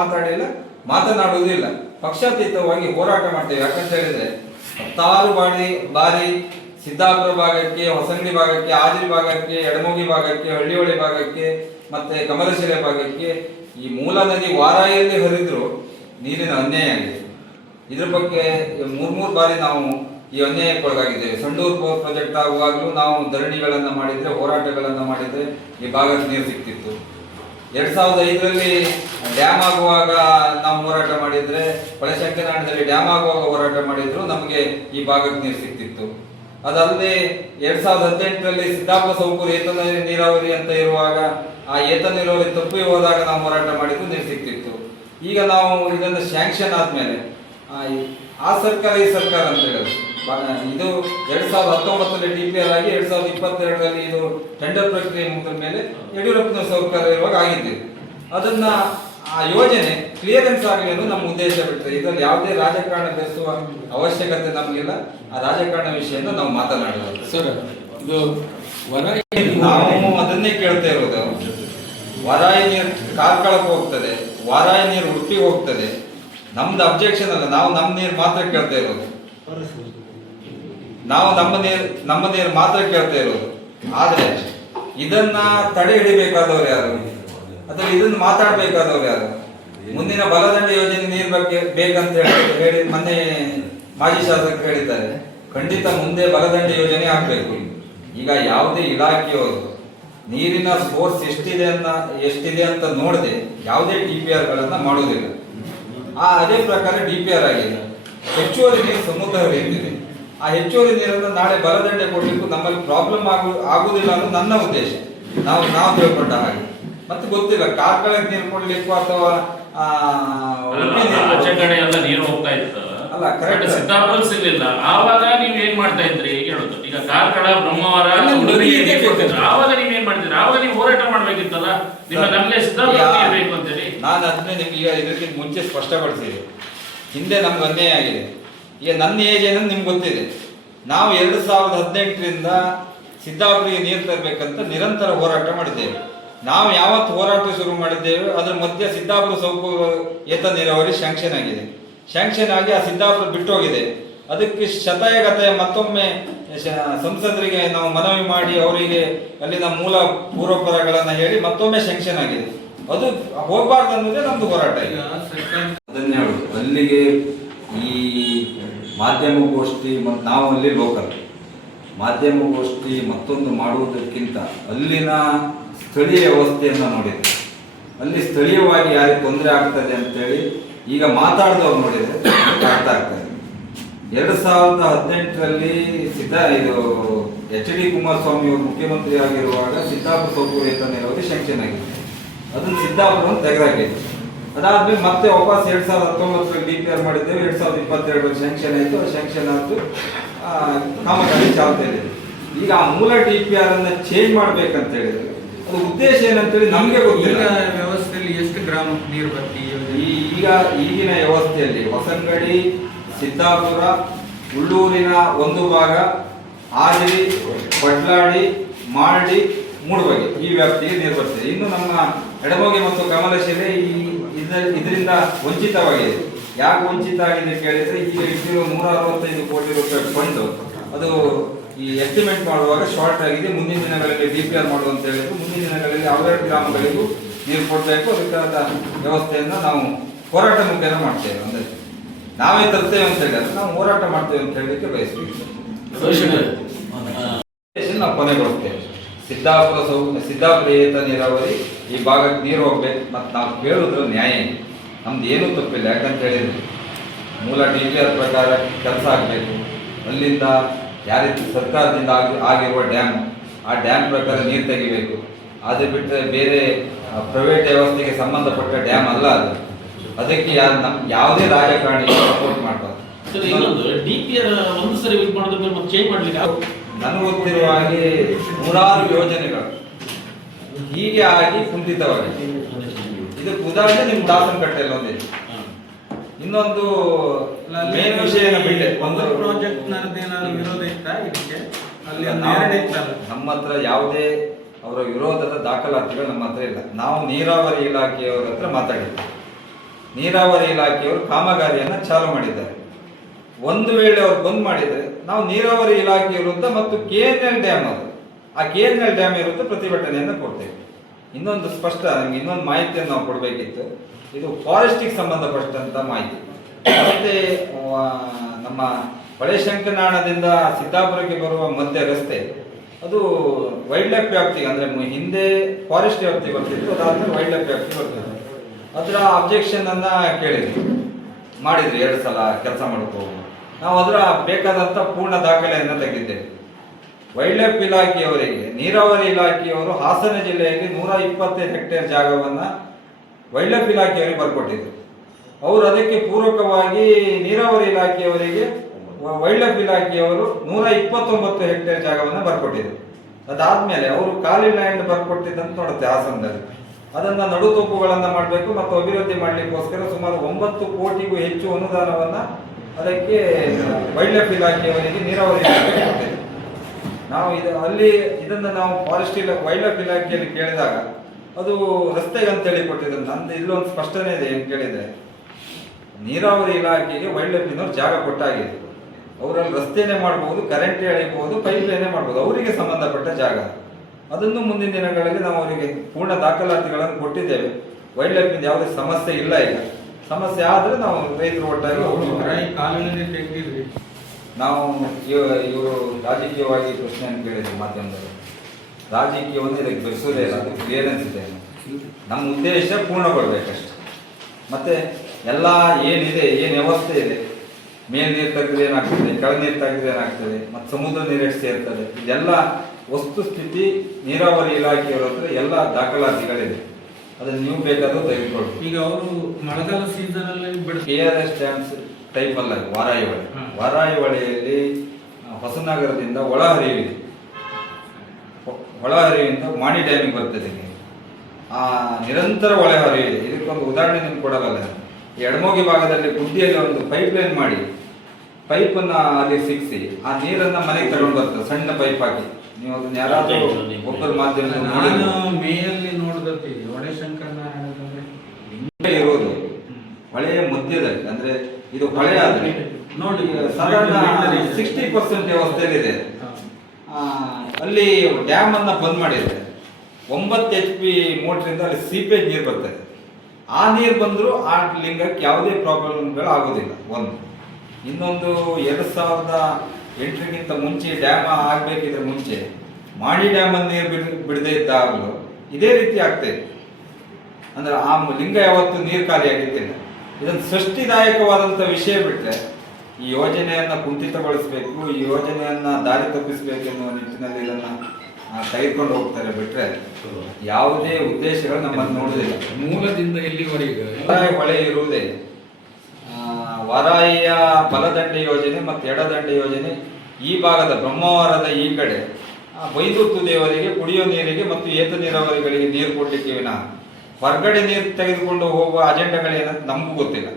ಮಾತನಾಡುವುದಿಲ್ಲ. ಪಕ್ಷಾತೀತವಾಗಿ ಹೋರಾಟ ಮಾಡ್ತೇವೆ. ಯಾಕಂತ ಹೇಳಿದ್ರೆ 10 ಬಾರಿ ಸಿದ್ದಾಪುರ ಭಾಗಕ್ಕೆ, ಹೊಸಂಗಡಿ ಭಾಗಕ್ಕೆ, ಹಾಜರಿ ಭಾಗಕ್ಕೆ, ಎಡಮೋಗಿ ಭಾಗಕ್ಕೆ, ಹಳ್ಳಿಹೊಳೆ ಭಾಗಕ್ಕೆ ಮತ್ತೆ ಕಮಲಶಿಲೆ ಭಾಗಕ್ಕೆ ಈ ಮೂಲ ನದಿ ವಾರಾಯಲ್ಲಿ ಹರಿದ್ರು ನೀರಿನ ಅನ್ಯಾಯ ಆಗಿದೆ. ಇದ್ರ ಬಗ್ಗೆ 3 ಬಾರಿ ನಾವು ಈ ಅನ್ಯಾಯಕ್ಕೊಳಗಾಗಿದ್ದೇವೆ. ಸಂಡೂರು ಪ್ರಾಜೆಕ್ಟ್ ಆಗುವಾಗಲೂ ನಾವು ಧರಣಿಗಳನ್ನು ಮಾಡಿದರೆ, ಹೋರಾಟಗಳನ್ನು ಮಾಡಿದರೆ ಈ ಭಾಗಕ್ಕೆ ನೀರು ಸಿಗ್ತಿತ್ತು. 2005ರಲ್ಲಿ ಡ್ಯಾಮ್ ಆಗುವಾಗ ನಾವು ಹೋರಾಟ ಮಾಡಿದ್ರೆ, ಹೊಳೆಶಂಕರನಾಳದಲ್ಲಿ ಡ್ಯಾಮ್ ಆಗುವಾಗ ಹೋರಾಟ ಮಾಡಿದ್ರು ನಮಗೆ ಈ ಭಾಗಕ್ಕೆ ನೀರು ಸಿಕ್ತಿತ್ತು. ಅದಲ್ಲದೆ 2018ರಲ್ಲಿ ಸಿದ್ದಾಪುರ ಸೌಕೂರು ಏತ ನೀರಾವರಿ ಅಂತ ಇರುವಾಗ ಆ ಏತ ನೀರಾವರಿ ತಪ್ಪಿ ಹೋದಾಗ ನಾವು ಹೋರಾಟ ಮಾಡಿದ್ರು ನೀರು ಸಿಕ್ತಿತ್ತು. ಈಗ ನಾವು ಇದನ್ನು ಸ್ಯಾಂಕ್ಷನ್ ಆದ್ಮೇಲೆ ಆ ಸರ್ಕಾರ ಈ ಸರ್ಕಾರ ಅಂತ ಹೇಳೋದು ಇದು 2019ರಲ್ಲಿ DPR ಆಗಿ 2022ರಲ್ಲಿ ಇದು ಟೆಂಡರ್ ಪ್ರಕ್ರಿಯೆ ಮುಗಿದ ಮೇಲೆ ಯಡಿಯೂರಪ್ಪನ ಸರ್ಕಾರ ಇರುವಾಗ ಆಗಿದ್ದೀವಿ. ಅದನ್ನ ಆ ಯೋಜನೆ ಕ್ಲಿಯರೆನ್ಸ್ ಆಗಲಿ ಅನ್ನೋದು ನಮ್ಮ ಉದ್ದೇಶ ಬಿಟ್ಟರೆ ಇದರಲ್ಲಿ ಯಾವುದೇ ರಾಜಕಾರಣ ಬೆಳೆಸುವ ಅವಶ್ಯಕತೆ ನಮಗಿಲ್ಲ. ಆ ರಾಜಕಾರಣ ವಿಷಯನ ನಾವು ಮಾತನಾಡೋದು ಸರ್. ಇದು ನಾವು ಅದನ್ನೇ ಕೇಳ್ತಾ ಇರೋದು. ವರಾಯಿ ನೀರು ಕಾರ್ಕಳಕ್ಕೆ ಹೋಗ್ತದೆ, ವಾರಾಯಿ ನೀರು ಉಡುಪಿಗೆ ಹೋಗ್ತದೆ. ನಮ್ದು ಅಬ್ಜೆಕ್ಷನ್ ಅಲ್ಲ, ನಾವು ನಮ್ಮ ನೀರು ಮಾತ್ರ ಕೇಳ್ತಾ ಇರೋದು. ನಾವು ನಮ್ಮ ನೀರು ಮಾತ್ರ ಕೇಳ್ತಾ ಇರೋದು. ಆದ್ರೆ ಇದನ್ನ ತಡೆ ಹಿಡಿಬೇಕಾದವ್ರು ಯಾರು, ಅಥವಾ ಇದನ್ನ ಮಾತಾಡ್ಬೇಕಾದವ್ರು ಯಾರು? ಮುಂದಿನ ಬಲದಂಡ ಯೋಜನೆ ನೀರ್ ಬಗ್ಗೆ ಬೇಕಂತ ಹೇಳಿ ಮೊನ್ನೆ ಮಾಜಿ ಶಾಸಕರು ಹೇಳಿದ್ದಾರೆ. ಖಂಡಿತ ಮುಂದೆ ಬಲದಂಡ ಯೋಜನೆ ಆಗ್ಬೇಕು. ಈಗ ಯಾವುದೇ ಇಲಾಖೆಯವರು ನೀರಿನ ಸೋರ್ಸ್ ಎಷ್ಟಿದೆ ಅಂತ ನೋಡದೆ ಯಾವುದೇ DPR ಗಳನ್ನ ಮಾಡುವುದಿಲ್ಲ. ಅದೇ ಪ್ರಕಾರ DPR ಆಗಿದೆ. ಹೆಚ್ಚುವರಿ ನೀರು ಸಮುದ್ರ ಹರಿಯುತ್ತಿದೆ. ಆ ಹೆಚ್ಚುವರಿ ನೀರನ್ನು ನಾಳೆ ಬಲದಂಡೆ ಕೊಡಲಿಕ್ಕೂ ನಮ್ಮಲ್ಲಿ ಪ್ರಾಬ್ಲಮ್ ಆಗುವುದಿಲ್ಲ ಅನ್ನೋದು ನನ್ನ ಉದ್ದೇಶ. ನಾವು ತಿಳ್ಕೊಂಡ ಹಾಗೆ. ಮತ್ತೆ ಗೊತ್ತಿಲ್ಲ ಕಾರ್ಕಳಕ್ಕೆ ನೀರು ಕೊಡ್ಲಿಕ್ಕೂ ಅಥವಾ ನೀರು ಹೋಗ್ತಾ ಇತ್ತು ಅಲ್ಲ, ಕರೆಕ್ಟ್. ಸಿದ್ದಾಪುರ ಸಿಗ್ಲಿಲ್ಲ, ಆವಾಗ ನೀವ್ ಏನ್ ಮಾಡ್ತಾ ಇದ್ರಿ ಹೇಳುದು. ಈಗ ಕಾರ್ಕಳ ಬ್ರಹ್ಮವರ ಆವಾಗ ನೀವ್ ಏನ್ ಮಾಡ್ತೀರಿ? ಆವಾಗ ನೀವು ಹೋರಾಟ ಮಾಡ್ಬೇಕಿತ್ತಲ್ಲ. ನಮ್ಗೆ ಸಿದ್ದಾಪುರ ಬೇಕು ಅಂತೇಳಿ ನಾನು ಅದನ್ನೇ ನಿಮ್ಗೆ ಈಗ ಇದಕ್ಕಿಂತ ಮುಂಚೆ ಸ್ಪಷ್ಟಪಡಿಸಿದೆ. ಹಿಂದೆ ನಮ್ಗೆ ಅನ್ಯಾಯ ಆಗಿದೆ. ಈಗ ನನ್ನ ಏಜ್ ಏನಂತ ನಿಮ್ಗೆ ಗೊತ್ತಿದೆ. ನಾವು 2018ರಿಂದ ಸಿದ್ದಾಪುರಿಗೆ ನೀರು ತರಬೇಕಂತ ನಿರಂತರ ಹೋರಾಟ ಮಾಡಿದ್ದೇವೆ. ನಾವು ಯಾವತ್ತು ಹೋರಾಟ ಶುರು ಮಾಡಿದ್ದೇವೆ ಅದ್ರ ಮಧ್ಯೆ ಸಿದ್ದಾಪುರ ಸೌಕೂರು ಏತ ನೀರಾವರಿ ಶಾಂಕ್ಷನ್ ಆಗಿದೆ. ಶಾಂಕ್ಷನ್ ಆಗಿ ಆ ಸಿದ್ದಾಪುರ ಬಿಟ್ಟೋಗಿದೆ. ಅದಕ್ಕೆ ಶತಾಯಗತಾಯ ಮತ್ತೊಮ್ಮೆ ಸಂಸದರಿಗೆ ನಾವು ಮನವಿ ಮಾಡಿ ಅವರಿಗೆ ಅಲ್ಲಿನ ಮೂಲ ಪೂರ್ವಪರಗಳನ್ನು ಹೇಳಿ ಮತ್ತೊಮ್ಮೆ ಶಾಂಕ್ಷನ್ ಆಗಿದೆ. ಅದು ಹೋಗಬಾರ್ದು ಅನ್ನೋದೇ ನಮ್ದು ಹೋರಾಟ. ಈಗ ಅದನ್ನೇ ಹೇಳುದು. ಅಲ್ಲಿಗೆ ಈ ಮಾಧ್ಯಮಗೋಷ್ಠಿ ಮತ್ತು ನಾವು ಅಲ್ಲಿ ಲೋಕಲ್ ಮಾಧ್ಯಮಗೋಷ್ಠಿ ಮತ್ತೊಂದು ಮಾಡುವುದಕ್ಕಿಂತ ಅಲ್ಲಿನ ಸ್ಥಳೀಯ ವ್ಯವಸ್ಥೆಯನ್ನು ನೋಡಿದೆ. ಅಲ್ಲಿ ಸ್ಥಳೀಯವಾಗಿ ಯಾರಿಗೆ ತೊಂದರೆ ಆಗ್ತದೆ ಅಂತೇಳಿ ಈಗ ಮಾತಾಡಿದವ್ರು ನೋಡಿದರೆ ಅರ್ಥ ಆಗ್ತದೆ. 2018ರಲ್ಲಿ ಇದು HD ಕುಮಾರಸ್ವಾಮಿ ಅವರು ಮುಖ್ಯಮಂತ್ರಿ ಆಗಿರುವಾಗ ಸಿದ್ದಾಪುರ ಸೌಕೂರು ಏತ ನೀರಾವರಿ ಶಾಂಕ್ಷನ್ ಆಗಿದೆ. ಅದನ್ನು ಸಿದ್ದಾಪುರವನ್ನು ತೆಗೆದಾಕಿದೆ. ಅದಾದ್ಮೇಲೆ ಮತ್ತೆ ವಾಪಸ್ 2019ರಲ್ಲಿ DPR ಮಾಡಿದ್ದೇವೆ. 2022ರಲ್ಲಿ ಶಾಂಕ್ಷನ್ ಆಯಿತು. ಶಾಂಕ್ಷನ್ ಆಯ್ತು, ಕಾಮಗಾರಿ ಚಾಲ್ತಿಯಲ್ಲಿ. ಈಗ ಆ ಮೂಲ DPR ಅನ್ನ ಚೇಂಜ್ ಮಾಡ್ಬೇಕಂತ ಹೇಳಿದ್ರೆ ಅದು ಉದ್ದೇಶ ಏನಂತೇಳಿ ನಮ್ಗೆ ಗೊತ್ತಿಲ್ಲ. ವ್ಯವಸ್ಥೆಯಲ್ಲಿ ಎಷ್ಟು ಗ್ರಾಮ ನೀರು ಬರ್ತಿ? ಈಗ ಈಗಿನ ವ್ಯವಸ್ಥೆಯಲ್ಲಿ ಹೊಸಂಗಡಿ, ಸಿದ್ದಾಪುರ, ಉಳ್ಳೂರಿನ ಒಂದು ಭಾಗ, ಹಾಜರಿ, ಬಡ್ಲಾಡಿ, ಮಾಲ್ಡಿ, ಮೂಡುಬಗೆ ಈ ವ್ಯಾಪ್ತಿಗೆ ನೀರು ಬರ್ತದೆ. ಇನ್ನು ನಮ್ಮ ಎಡಮೋಗೆ ಮತ್ತು ಕಮಲಶಿಲೆ ಇದರಿಂದ ವಂಚಿತವಾಗಿದೆ. ಯಾಕೆ ವಂಚಿತ ಆಗಿದೆ ಕೇಳಿದ್ರೆ ಈಗ ಇಟ್ಟಿರೋ 165 ಕೋಟಿ ರೂಪಾಯಿ ಫಂಡ್ ಅದು ಈ ಎಸ್ಟಿಮೇಟ್ ಮಾಡುವಾಗ ಶಾರ್ಟ್ ಆಗಿದೆ. ಮುಂದಿನ ದಿನಗಳಲ್ಲಿ DPR ಮಾಡುವ ಅಂತ ಹೇಳಿದ್ರು. ಮುಂದಿನ ದಿನಗಳಲ್ಲಿ ಅವೆರಡು ಗ್ರಾಮಗಳಿಗೂ ನೀರು ಕೊಡಬೇಕು. ಅದಕ್ಕಾದ ವ್ಯವಸ್ಥೆಯನ್ನು ನಾವು ಹೋರಾಟ ಮುಖೇನ ಮಾಡ್ತೇವೆ. ಅಂದ್ರೆ ನಾವೇ ತರ್ತೇವೆ ಅಂತ ಹೇಳಿದ್ರೆ ನಾವು ಹೋರಾಟ ಮಾಡ್ತೇವೆ ಅಂತ ಹೇಳಲಿಕ್ಕೆ ಬಯಸ್ತೀವಿ. ನಾವು ಕೊನೆಗೊಳಿಸ್ತೇವೆ. ಸಿದ್ದಾಪುರ ಏತ ನೀರಾವರಿ ಈ ಭಾಗಕ್ಕೆ ನೀರು ಹೋಗ್ಬೇಕು. ಮತ್ತು ನಾವು ಕೇಳುದ್ರ ನ್ಯಾಯ ಇದೆ. ನಮ್ದು ಏನೂ ತಪ್ಪಿಲ್ಲ. ಯಾಕಂತ ಹೇಳಿದ್ರೆ ಮೂಲ DPR ಪ್ರಕಾರ ಕೆಲಸ ಆಗಬೇಕು. ಅಲ್ಲಿಂದ ಯಾರೀತಿ ಸರ್ಕಾರದಿಂದ ಆಗಿರುವ ಡ್ಯಾಮ್, ಆ ಡ್ಯಾಮ್ ಪ್ರಕಾರ ನೀರು ತೆಗಿಬೇಕು. ಅದು ಬಿಟ್ಟರೆ ಬೇರೆ ಪ್ರೈವೇಟ್ ವ್ಯವಸ್ಥೆಗೆ ಸಂಬಂಧಪಟ್ಟ ಡ್ಯಾಮ್ ಅಲ್ಲ ಅದು. ಅದಕ್ಕೆ ಯಾವುದೇ ರಾಜಕಾರಣಿ ಸಪೋರ್ಟ್ ಮಾಡಬಾರ್ದು. DPR ಒಂದು ಸರಿ ಯೂಸ್ ಮಾಡೋದ್ರ ಮತ್ತೆ ಚೇಂಜ್ ಮಾಡ್ಲಿಕ್ಕೆ ನನಗೆ ಗೊತ್ತಿರುವ ಹಾಗೆ 100 ಯೋಜನೆಗಳು ಹೀಗೆ ಆಗಿ ಕುಂಠಿತವಾಗಿದೆ. ಇದಕ್ಕೆ ಉದಾಹರಣೆ ನಿಮ್ಮ ದಾಸನಕಟ್ಟೆಯಲ್ಲಿ ಒಂದಿದೆ. ಇನ್ನೊಂದು ಮೇನ್ ವಿಷಯ ಬಿಟ್ಟೆ ಒಂದು ಪ್ರಾಜೆಕ್ಟ್ ವಿರೋಧ ಇತ್ತ ಇದಕ್ಕೆ ಅಲ್ಲಿ ನಮ್ಮ ಹತ್ರ ಯಾವುದೇ ಅವರ ವಿರೋಧದ ದಾಖಲಾತಿಗಳು ನಮ್ಮ ಹತ್ರ ಇಲ್ಲ. ನಾವು ನೀರಾವರಿ ಇಲಾಖೆಯವರ ಹತ್ರ ಮಾತಾಡಿದ್ದೇವೆ. ನೀರಾವರಿ ಇಲಾಖೆಯವರು ಕಾಮಗಾರಿಯನ್ನು ಚಾಲು ಮಾಡಿದ್ದಾರೆ. ಒಂದು ವೇಳೆ ಅವ್ರು ಬಂದ್ ಮಾಡಿದರೆ ನಾವು ನೀರಾವರಿ ಇಲಾಖೆ ವಿರುದ್ಧ ಮತ್ತು KNL ಡ್ಯಾಮ್ ಆ KNL ಡ್ಯಾಮ್ ವಿರುದ್ಧ ಪ್ರತಿಭಟನೆಯನ್ನು ಕೊಡ್ತೇವೆ. ಇನ್ನೊಂದು ಸ್ಪಷ್ಟ ನಮ್ಗೆ ಇನ್ನೊಂದು ಮಾಹಿತಿಯನ್ನು ನಾವು ಕೊಡಬೇಕಿತ್ತು. ಇದು ಫಾರೆಸ್ಟಿಗೆ ಸಂಬಂಧಪಟ್ಟಂತ ಮಾಹಿತಿ. ಮತ್ತೆ ನಮ್ಮ ಹೊಳೆಶಂಕರನಾಳದಿಂದ ಸಿದ್ದಾಪುರಕ್ಕೆ ಬರುವ ಮಧ್ಯ ರಸ್ತೆ ಅದು ವೈಲ್ಡ್ ಲೈಫ್ ವ್ಯಾಪ್ತಿಗೆ ಅಂದರೆ ಹಿಂದೆ ಫಾರೆಸ್ಟ್ ವ್ಯಾಪ್ತಿ ಬರ್ತಿತ್ತು, ಅದಾದ್ಮೇಲೆ ವೈಲ್ಡ್ ಲೈಫ್ ವ್ಯಾಪ್ತಿ ಬರ್ತಿತ್ತು. ಅದರ ಅಬ್ಜೆಕ್ಷನ್ ಅನ್ನ ಕೇಳಿದ್ವಿ, ಮಾಡಿದ್ರಿ 2 ಸಲ ಕೆಲಸ ಮಾಡ್ಕೋ. ನಾವು ಅದರ ಬೇಕಾದಂಥ ಪೂರ್ಣ ದಾಖಲೆಯನ್ನು ತೆಗೆದಿದ್ದೇವೆ. ವೈಲ್ಡ್ ಲೈಫ್ ಇಲಾಖೆಯವರಿಗೆ, ನೀರಾವರಿ ಇಲಾಖೆಯವರು ಹಾಸನ ಜಿಲ್ಲೆಯಲ್ಲಿ 125 ಹೆಕ್ಟೇರ್ ಜಾಗವನ್ನು ವೈಲ್ಡ್ ಲೈಫ್ ಇಲಾಖೆಯವರಿಗೆ ಬರ್ಕೊಟ್ಟಿದ್ರು. ಅವರು ಅದಕ್ಕೆ ಪೂರಕವಾಗಿ ನೀರಾವರಿ ಇಲಾಖೆಯವರಿಗೆ ವೈಲ್ಡ್ ಲೈಫ್ ಇಲಾಖೆಯವರು 129 ಹೆಕ್ಟೇರ್ ಜಾಗವನ್ನು ಬರ್ಕೊಟ್ಟಿದ್ರು. ಅದಾದ್ಮೇಲೆ ಅವರು ಖಾಲಿ ಲ್ಯಾಂಡ್ ಬರ್ಕೊಟ್ಟಿದ್ದಂತ ನೋಡುತ್ತೆ ಹಾಸನದಲ್ಲಿ. ಅದನ್ನ ನಡುತೋಪುಗಳನ್ನು ಮಾಡಬೇಕು ಮತ್ತು ಅಭಿವೃದ್ಧಿ ಮಾಡಲಿಕ್ಕೋಸ್ಕರ ಸುಮಾರು 9 ಕೋಟಿಗೂ ಹೆಚ್ಚು ಅನುದಾನವನ್ನ ಅದಕ್ಕೆ ವೈಲ್ಡ್ ಲೈಫ್ ಇಲಾಖೆಯವರಿಗೆ ನೀರಾವರಿ ಇಲಾಖೆ ಕೊಟ್ಟಿದೆ. ನಾವು ಇದನ್ನ ನಾವು ಫಾರೆಸ್ಟ್ ವೈಲ್ಡ್ ಲೈಫ್ ಇಲಾಖೆಯಲ್ಲಿ ಕೇಳಿದಾಗ ಅದು ರಸ್ತೆಗೆ ಅಂತೇಳಿ ಕೊಟ್ಟಿದ್ದು. ನಂದು ಇಲ್ಲೊಂದು ಸ್ಪಷ್ಟನೆ ಇದೆ. ಏನು ಕೇಳಿದ್ರೆ, ನೀರಾವರಿ ಇಲಾಖೆಗೆ ವೈಲ್ಡ್ ಲೈಫ್ನವ್ರು ಜಾಗ ಕೊಟ್ಟಾಗಿದೆ, ಅವರಲ್ಲಿ ರಸ್ತೆನೇ ಮಾಡ್ಬೋದು, ಕರೆಂಟ್ ಎಳಿಬಹುದು, ಪೈಪ್ ಲೈನೇ ಮಾಡ್ಬೋದು, ಅವರಿಗೆ ಸಂಬಂಧಪಟ್ಟ ಜಾಗ. ಅದನ್ನು ಮುಂದಿನ ದಿನಗಳಲ್ಲಿ ನಾವು ಅವರಿಗೆ ಪೂರ್ಣ ದಾಖಲಾತಿಗಳನ್ನು ಕೊಟ್ಟಿದ್ದೇವೆ. ವೈಲ್ಡ್ ಲೈಫ್ ಯಾವುದೇ ಸಮಸ್ಯೆ ಇಲ್ಲ. ಈಗ ಸಮಸ್ಯೆ ಆದ್ರೆ ನಾವು ರೈತರು ಒಟ್ಟಾಗಿ ನಾವು ಇವರು ರಾಜಕೀಯವಾಗಿ ಪ್ರಶ್ನೆಯನ್ನು ಕೇಳಿದ್ರು ಮಾಧ್ಯಮದಲ್ಲಿ. ರಾಜಕೀಯವನ್ನು ಇದಕ್ಕೆ ಬೆಳೆಸೋದೇ ಇಲ್ಲ, ಅದು ಕ್ಲಿಯರೆನ್ಸ್ ಇದೆ. ನಮ್ಮ ಉದ್ದೇಶ ಪೂರ್ಣಗೊಳ್ಬೇಕಷ್ಟೆ. ಮತ್ತೆ ಎಲ್ಲ ಏನಿದೆ, ಏನು ವ್ಯವಸ್ಥೆ ಇದೆ, ಮೇಲ್ ನೀರು ತೆಗೆದ್ರೆ ಏನಾಗ್ತದೆ, ಕೆಳ ನೀರು ತೆಗೆದ್ರೆ ಏನಾಗ್ತದೆ, ಮತ್ತು ಸಮುದ್ರ ನೀರು ಎಷ್ಟು ಸೇರ್ತದೆ, ಇದೆಲ್ಲ ವಸ್ತುಸ್ಥಿತಿ ನೀರಾವರಿ ಇಲಾಖೆಯವರ ಹತ್ರ ಎಲ್ಲ ದಾಖಲಾತಿಗಳಿದೆ. ಅದನ್ನು ನೀವು ಬೇಕಾದ್ರೂ ತೆಗೆದುಕೊಳ್ಳಿ. ಈಗ ಅವರು ಮಳೆಗಾಲ ಸೀಸನ್ ಅಲ್ಲಿ KRS ಡ್ಯಾಮ್ಸ್ ಟೈಪ್ ಅಲ್ಲ, ವಾರಾಯಿ ಹೊಳೆ. ವಾರಾಯಿ ಹೊಳೆಯಲ್ಲಿ ಹೊಸನಗರದಿಂದ ಒಳಹರಿವಿದೆ. ಒಳಹರಿವಿಂದ ಮಾಣಿ ಡ್ಯಾಮಿಗೆ ಬರ್ತದೆ. ನಿರಂತರ ಒಳಹರಿವಿದೆ. ಇದಕ್ಕೊಂದು ಉದಾಹರಣೆ ನಿಮ್ಗೆ ಕೊಡಲ್ಲ. ಎಡಮೋಗಿ ಭಾಗದಲ್ಲಿ ಗುಡ್ಡಿಯಲ್ಲಿ ಒಂದು ಪೈಪ್ ಲೈನ್ ಮಾಡಿ ಪೈಪನ್ನು ಅಲ್ಲಿ ಸಿಕ್ಕಿಸಿ ಆ ನೀರನ್ನ ಮನೆಗೆ ತಗೊಂಡು ಬರ್ತದೆ, ಸಣ್ಣ ಪೈಪ್ ಹಾಕಿ. ನೀವು ಅದನ್ನ ಯಾರಾದ್ರೂ ಒಬ್ಬರ ಮಾಧ್ಯಮದಲ್ಲಿ ಮೇಯಲ್ಲಿ ನೋಡಿದ್ರೆ ಇರೋದು ಹೊಳೆಯ ಮಧ್ಯದಲ್ಲಿ, ಅಂದ್ರೆ ಇದು ಹೊಳೆ ಆದ್ರೆ ನೋಡಿ ಸಾಧಾರಣ 60% ವ್ಯವಸ್ಥೆಯಲ್ಲಿದೆ. ಅಲ್ಲಿ ಡ್ಯಾಮ್ ಅನ್ನ ಬಂದ್ ಮಾಡಿದ್ರೆ 9 HP ಮೋಟ್ರಿಂದ ಅಲ್ಲಿ ಸೀಪೇಜ್ ನೀರು ಬರ್ತದೆ. ಆ ನೀರು ಬಂದರೂ ಆ ಲಿಂಗಕ್ಕೆ ಯಾವುದೇ ಪ್ರಾಬ್ಲಮ್ಗಳು ಆಗೋದಿಲ್ಲ. ಒಂದು ಇನ್ನೊಂದು 2008ಗಿಂತ ಮುಂಚೆ ಡ್ಯಾಮ್ ಆಗಬೇಕಿದ್ರೆ ಮುಂಚೆ ಮಾಣಿ ಡ್ಯಾಮ್ ಅನ್ನು ನೀರು ಬಿಡದೇ ಇದ್ದಾಗಲೂ ಇದೇ ರೀತಿ ಆಗ್ತದೆ. ಅಂದ್ರೆ ಆ ಲಿಂಗ ಯಾವತ್ತೂ ನೀರು ಖಾಲಿಯಾಗಿದ್ದಿಲ್ಲ. ಇದೊಂದು ಸೃಷ್ಟಿದಾಯಕವಾದಂಥ ವಿಷಯ ಬಿಟ್ಟರೆ ಈ ಯೋಜನೆಯನ್ನು ಕುಂಠಿತಗೊಳಿಸಬೇಕು, ಈ ಯೋಜನೆಯನ್ನು ದಾರಿ ತಪ್ಪಿಸಬೇಕು ಎನ್ನುವ ನಿಟ್ಟಿನಲ್ಲಿ ಇದನ್ನು ತೆಗೆದುಕೊಂಡು ಹೋಗ್ತಾರೆ ಬಿಟ್ರೆ ಯಾವುದೇ ಉದ್ದೇಶಗಳು ನಮ್ಮನ್ನು ನೋಡುವುದಿಲ್ಲ. ಮೂಲದಿಂದ ಎಲ್ಲಿವರೆಗೆ ಹೊಳೆ ಇರುವುದೇ ವಾರಾಯಿಯ ಬಲದಂಡೆ ಯೋಜನೆ ಮತ್ತು ಎಡದಂಡೆ ಯೋಜನೆ ಈ ಭಾಗದ ಬ್ರಹ್ಮವರದ ಈ ಕಡೆ ಬೈದೂರು ತುದಿಯವರಿಗೆ ಕುಡಿಯೋ ನೀರಿಗೆ ಮತ್ತು ಏತ ನೀರಾವರಿಗಳಿಗೆ ನೀರು ಕೊಡ್ಲಿಕ್ಕೆ ವಿನಃ ಹೊರಗಡೆ ನೀರು ತೆಗೆದುಕೊಂಡು ಹೋಗುವ ಅಜೆಂಡಾಗಳೇನಂತ ನಮಗೂ ಗೊತ್ತಿಲ್ಲ.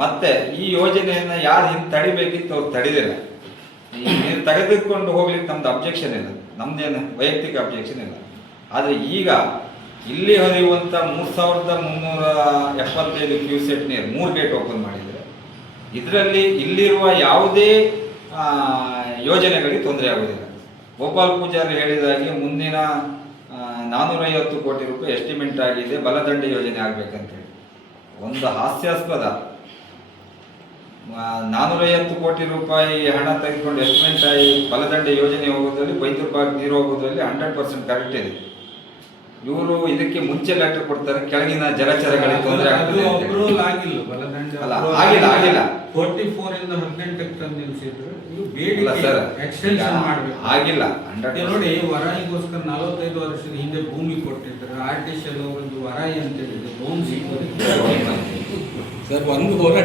ಮತ್ತೆ ಈ ಯೋಜನೆಯನ್ನ ಯಾರು ಹಿಂದೆ ತಡಿಬೇಕಿತ್ತು ಅವ್ರು ತಡಿದಿಲ್ಲ. ಈ ನೀರು ತೆಗೆದುಕೊಂಡು ಹೋಗ್ಲಿಕ್ಕೆ ನಮ್ದು ಅಬ್ಜೆಕ್ಷನ್ ಇಲ್ಲ, ನಮ್ದೇನು ವೈಯಕ್ತಿಕ ಅಬ್ಜೆಕ್ಷನ್ ಇಲ್ಲ. ಆದರೆ ಈಗ ಇಲ್ಲಿ ಹರಿಯುವಂಥ 3375 ಕ್ಯೂಸೆಟ್ ನೀರು 3 ಗೇಟ್ ಓಪನ್ ಮಾಡಿದರೆ ಇದರಲ್ಲಿ ಇಲ್ಲಿರುವ ಯಾವುದೇ ಯೋಜನೆಗಳಿಗೆ ತೊಂದರೆ ಆಗುವುದಿಲ್ಲ. ಗೋಪಾಲ್ ಪೂಜಾರಿ ಹೇಳಿದಾಗೆ ಮುಂದಿನ 450 ಕೋಟಿ ರೂಪಾಯಿ ಎಸ್ಟಿಮೇಟ್ ಆಗಿದೆ ಬಲದಂಡೆ ಯೋಜನೆ ಆಗಬೇಕಂತೇಳಿ. ಒಂದು ಹಾಸ್ಯಾಸ್ಪದ 450 ಕೋಟಿ ರೂಪಾಯಿ ಹಣ ತೆಗೆದುಕೊಂಡು ಎಸ್ಟಿಮೇಟ್ ಆಗಿ ಬಲದಂಡೆ ಯೋಜನೆ ಹೋಗೋದ್ರಲ್ಲಿ ಬೈದೂರು ಭಾಗ ನೀರು ಹೋಗೋದ್ರಲ್ಲಿ 100% ಕರೆಕ್ಟ್ ಇದೆ. ಇವರು ಇದಕ್ಕೆ ಮುಂಚೆ ಲೆಟರ್ ಕೊಡ್ತಾರೆ, ಕೆಳಗಿನ ಜಲಚರಗಳಿಗೆ ತೊಂದರೆ ಆಗ್ತದೆ ಅಂತ. ಅಲ್ಲ, ಆಗಿಲ್ಲ 44 ಇಂದ 18ಕ್ಕೆ ತಂದು ನಿಲ್ಲಿಸಿದ್ರು. ಇದು ಇಲ್ಲ ಸರ್, ಎಕ್ಸ್ಟೆನ್ಷನ್ ಮಾಡಬೇಕು. ಆಗಿಲ್ಲ. ನೋಡಿ, ವರಾಯಿಗೋಸ್ಕರ 45 ವರ್ಷದ ಹಿಂದೆ ಭೂಮಿ ಕೊಟ್ಟಿದ್ರು. ಆರ್ಟಿಷಿಯಲ್ ಒಂದು ವರಾಯಿ ಅಂತ ಹೇಳಿದ್ರು, ಭೂಮಿ ಸಿಗೋದು ಸರ್ ಒಂದು ಹೋರಾಟ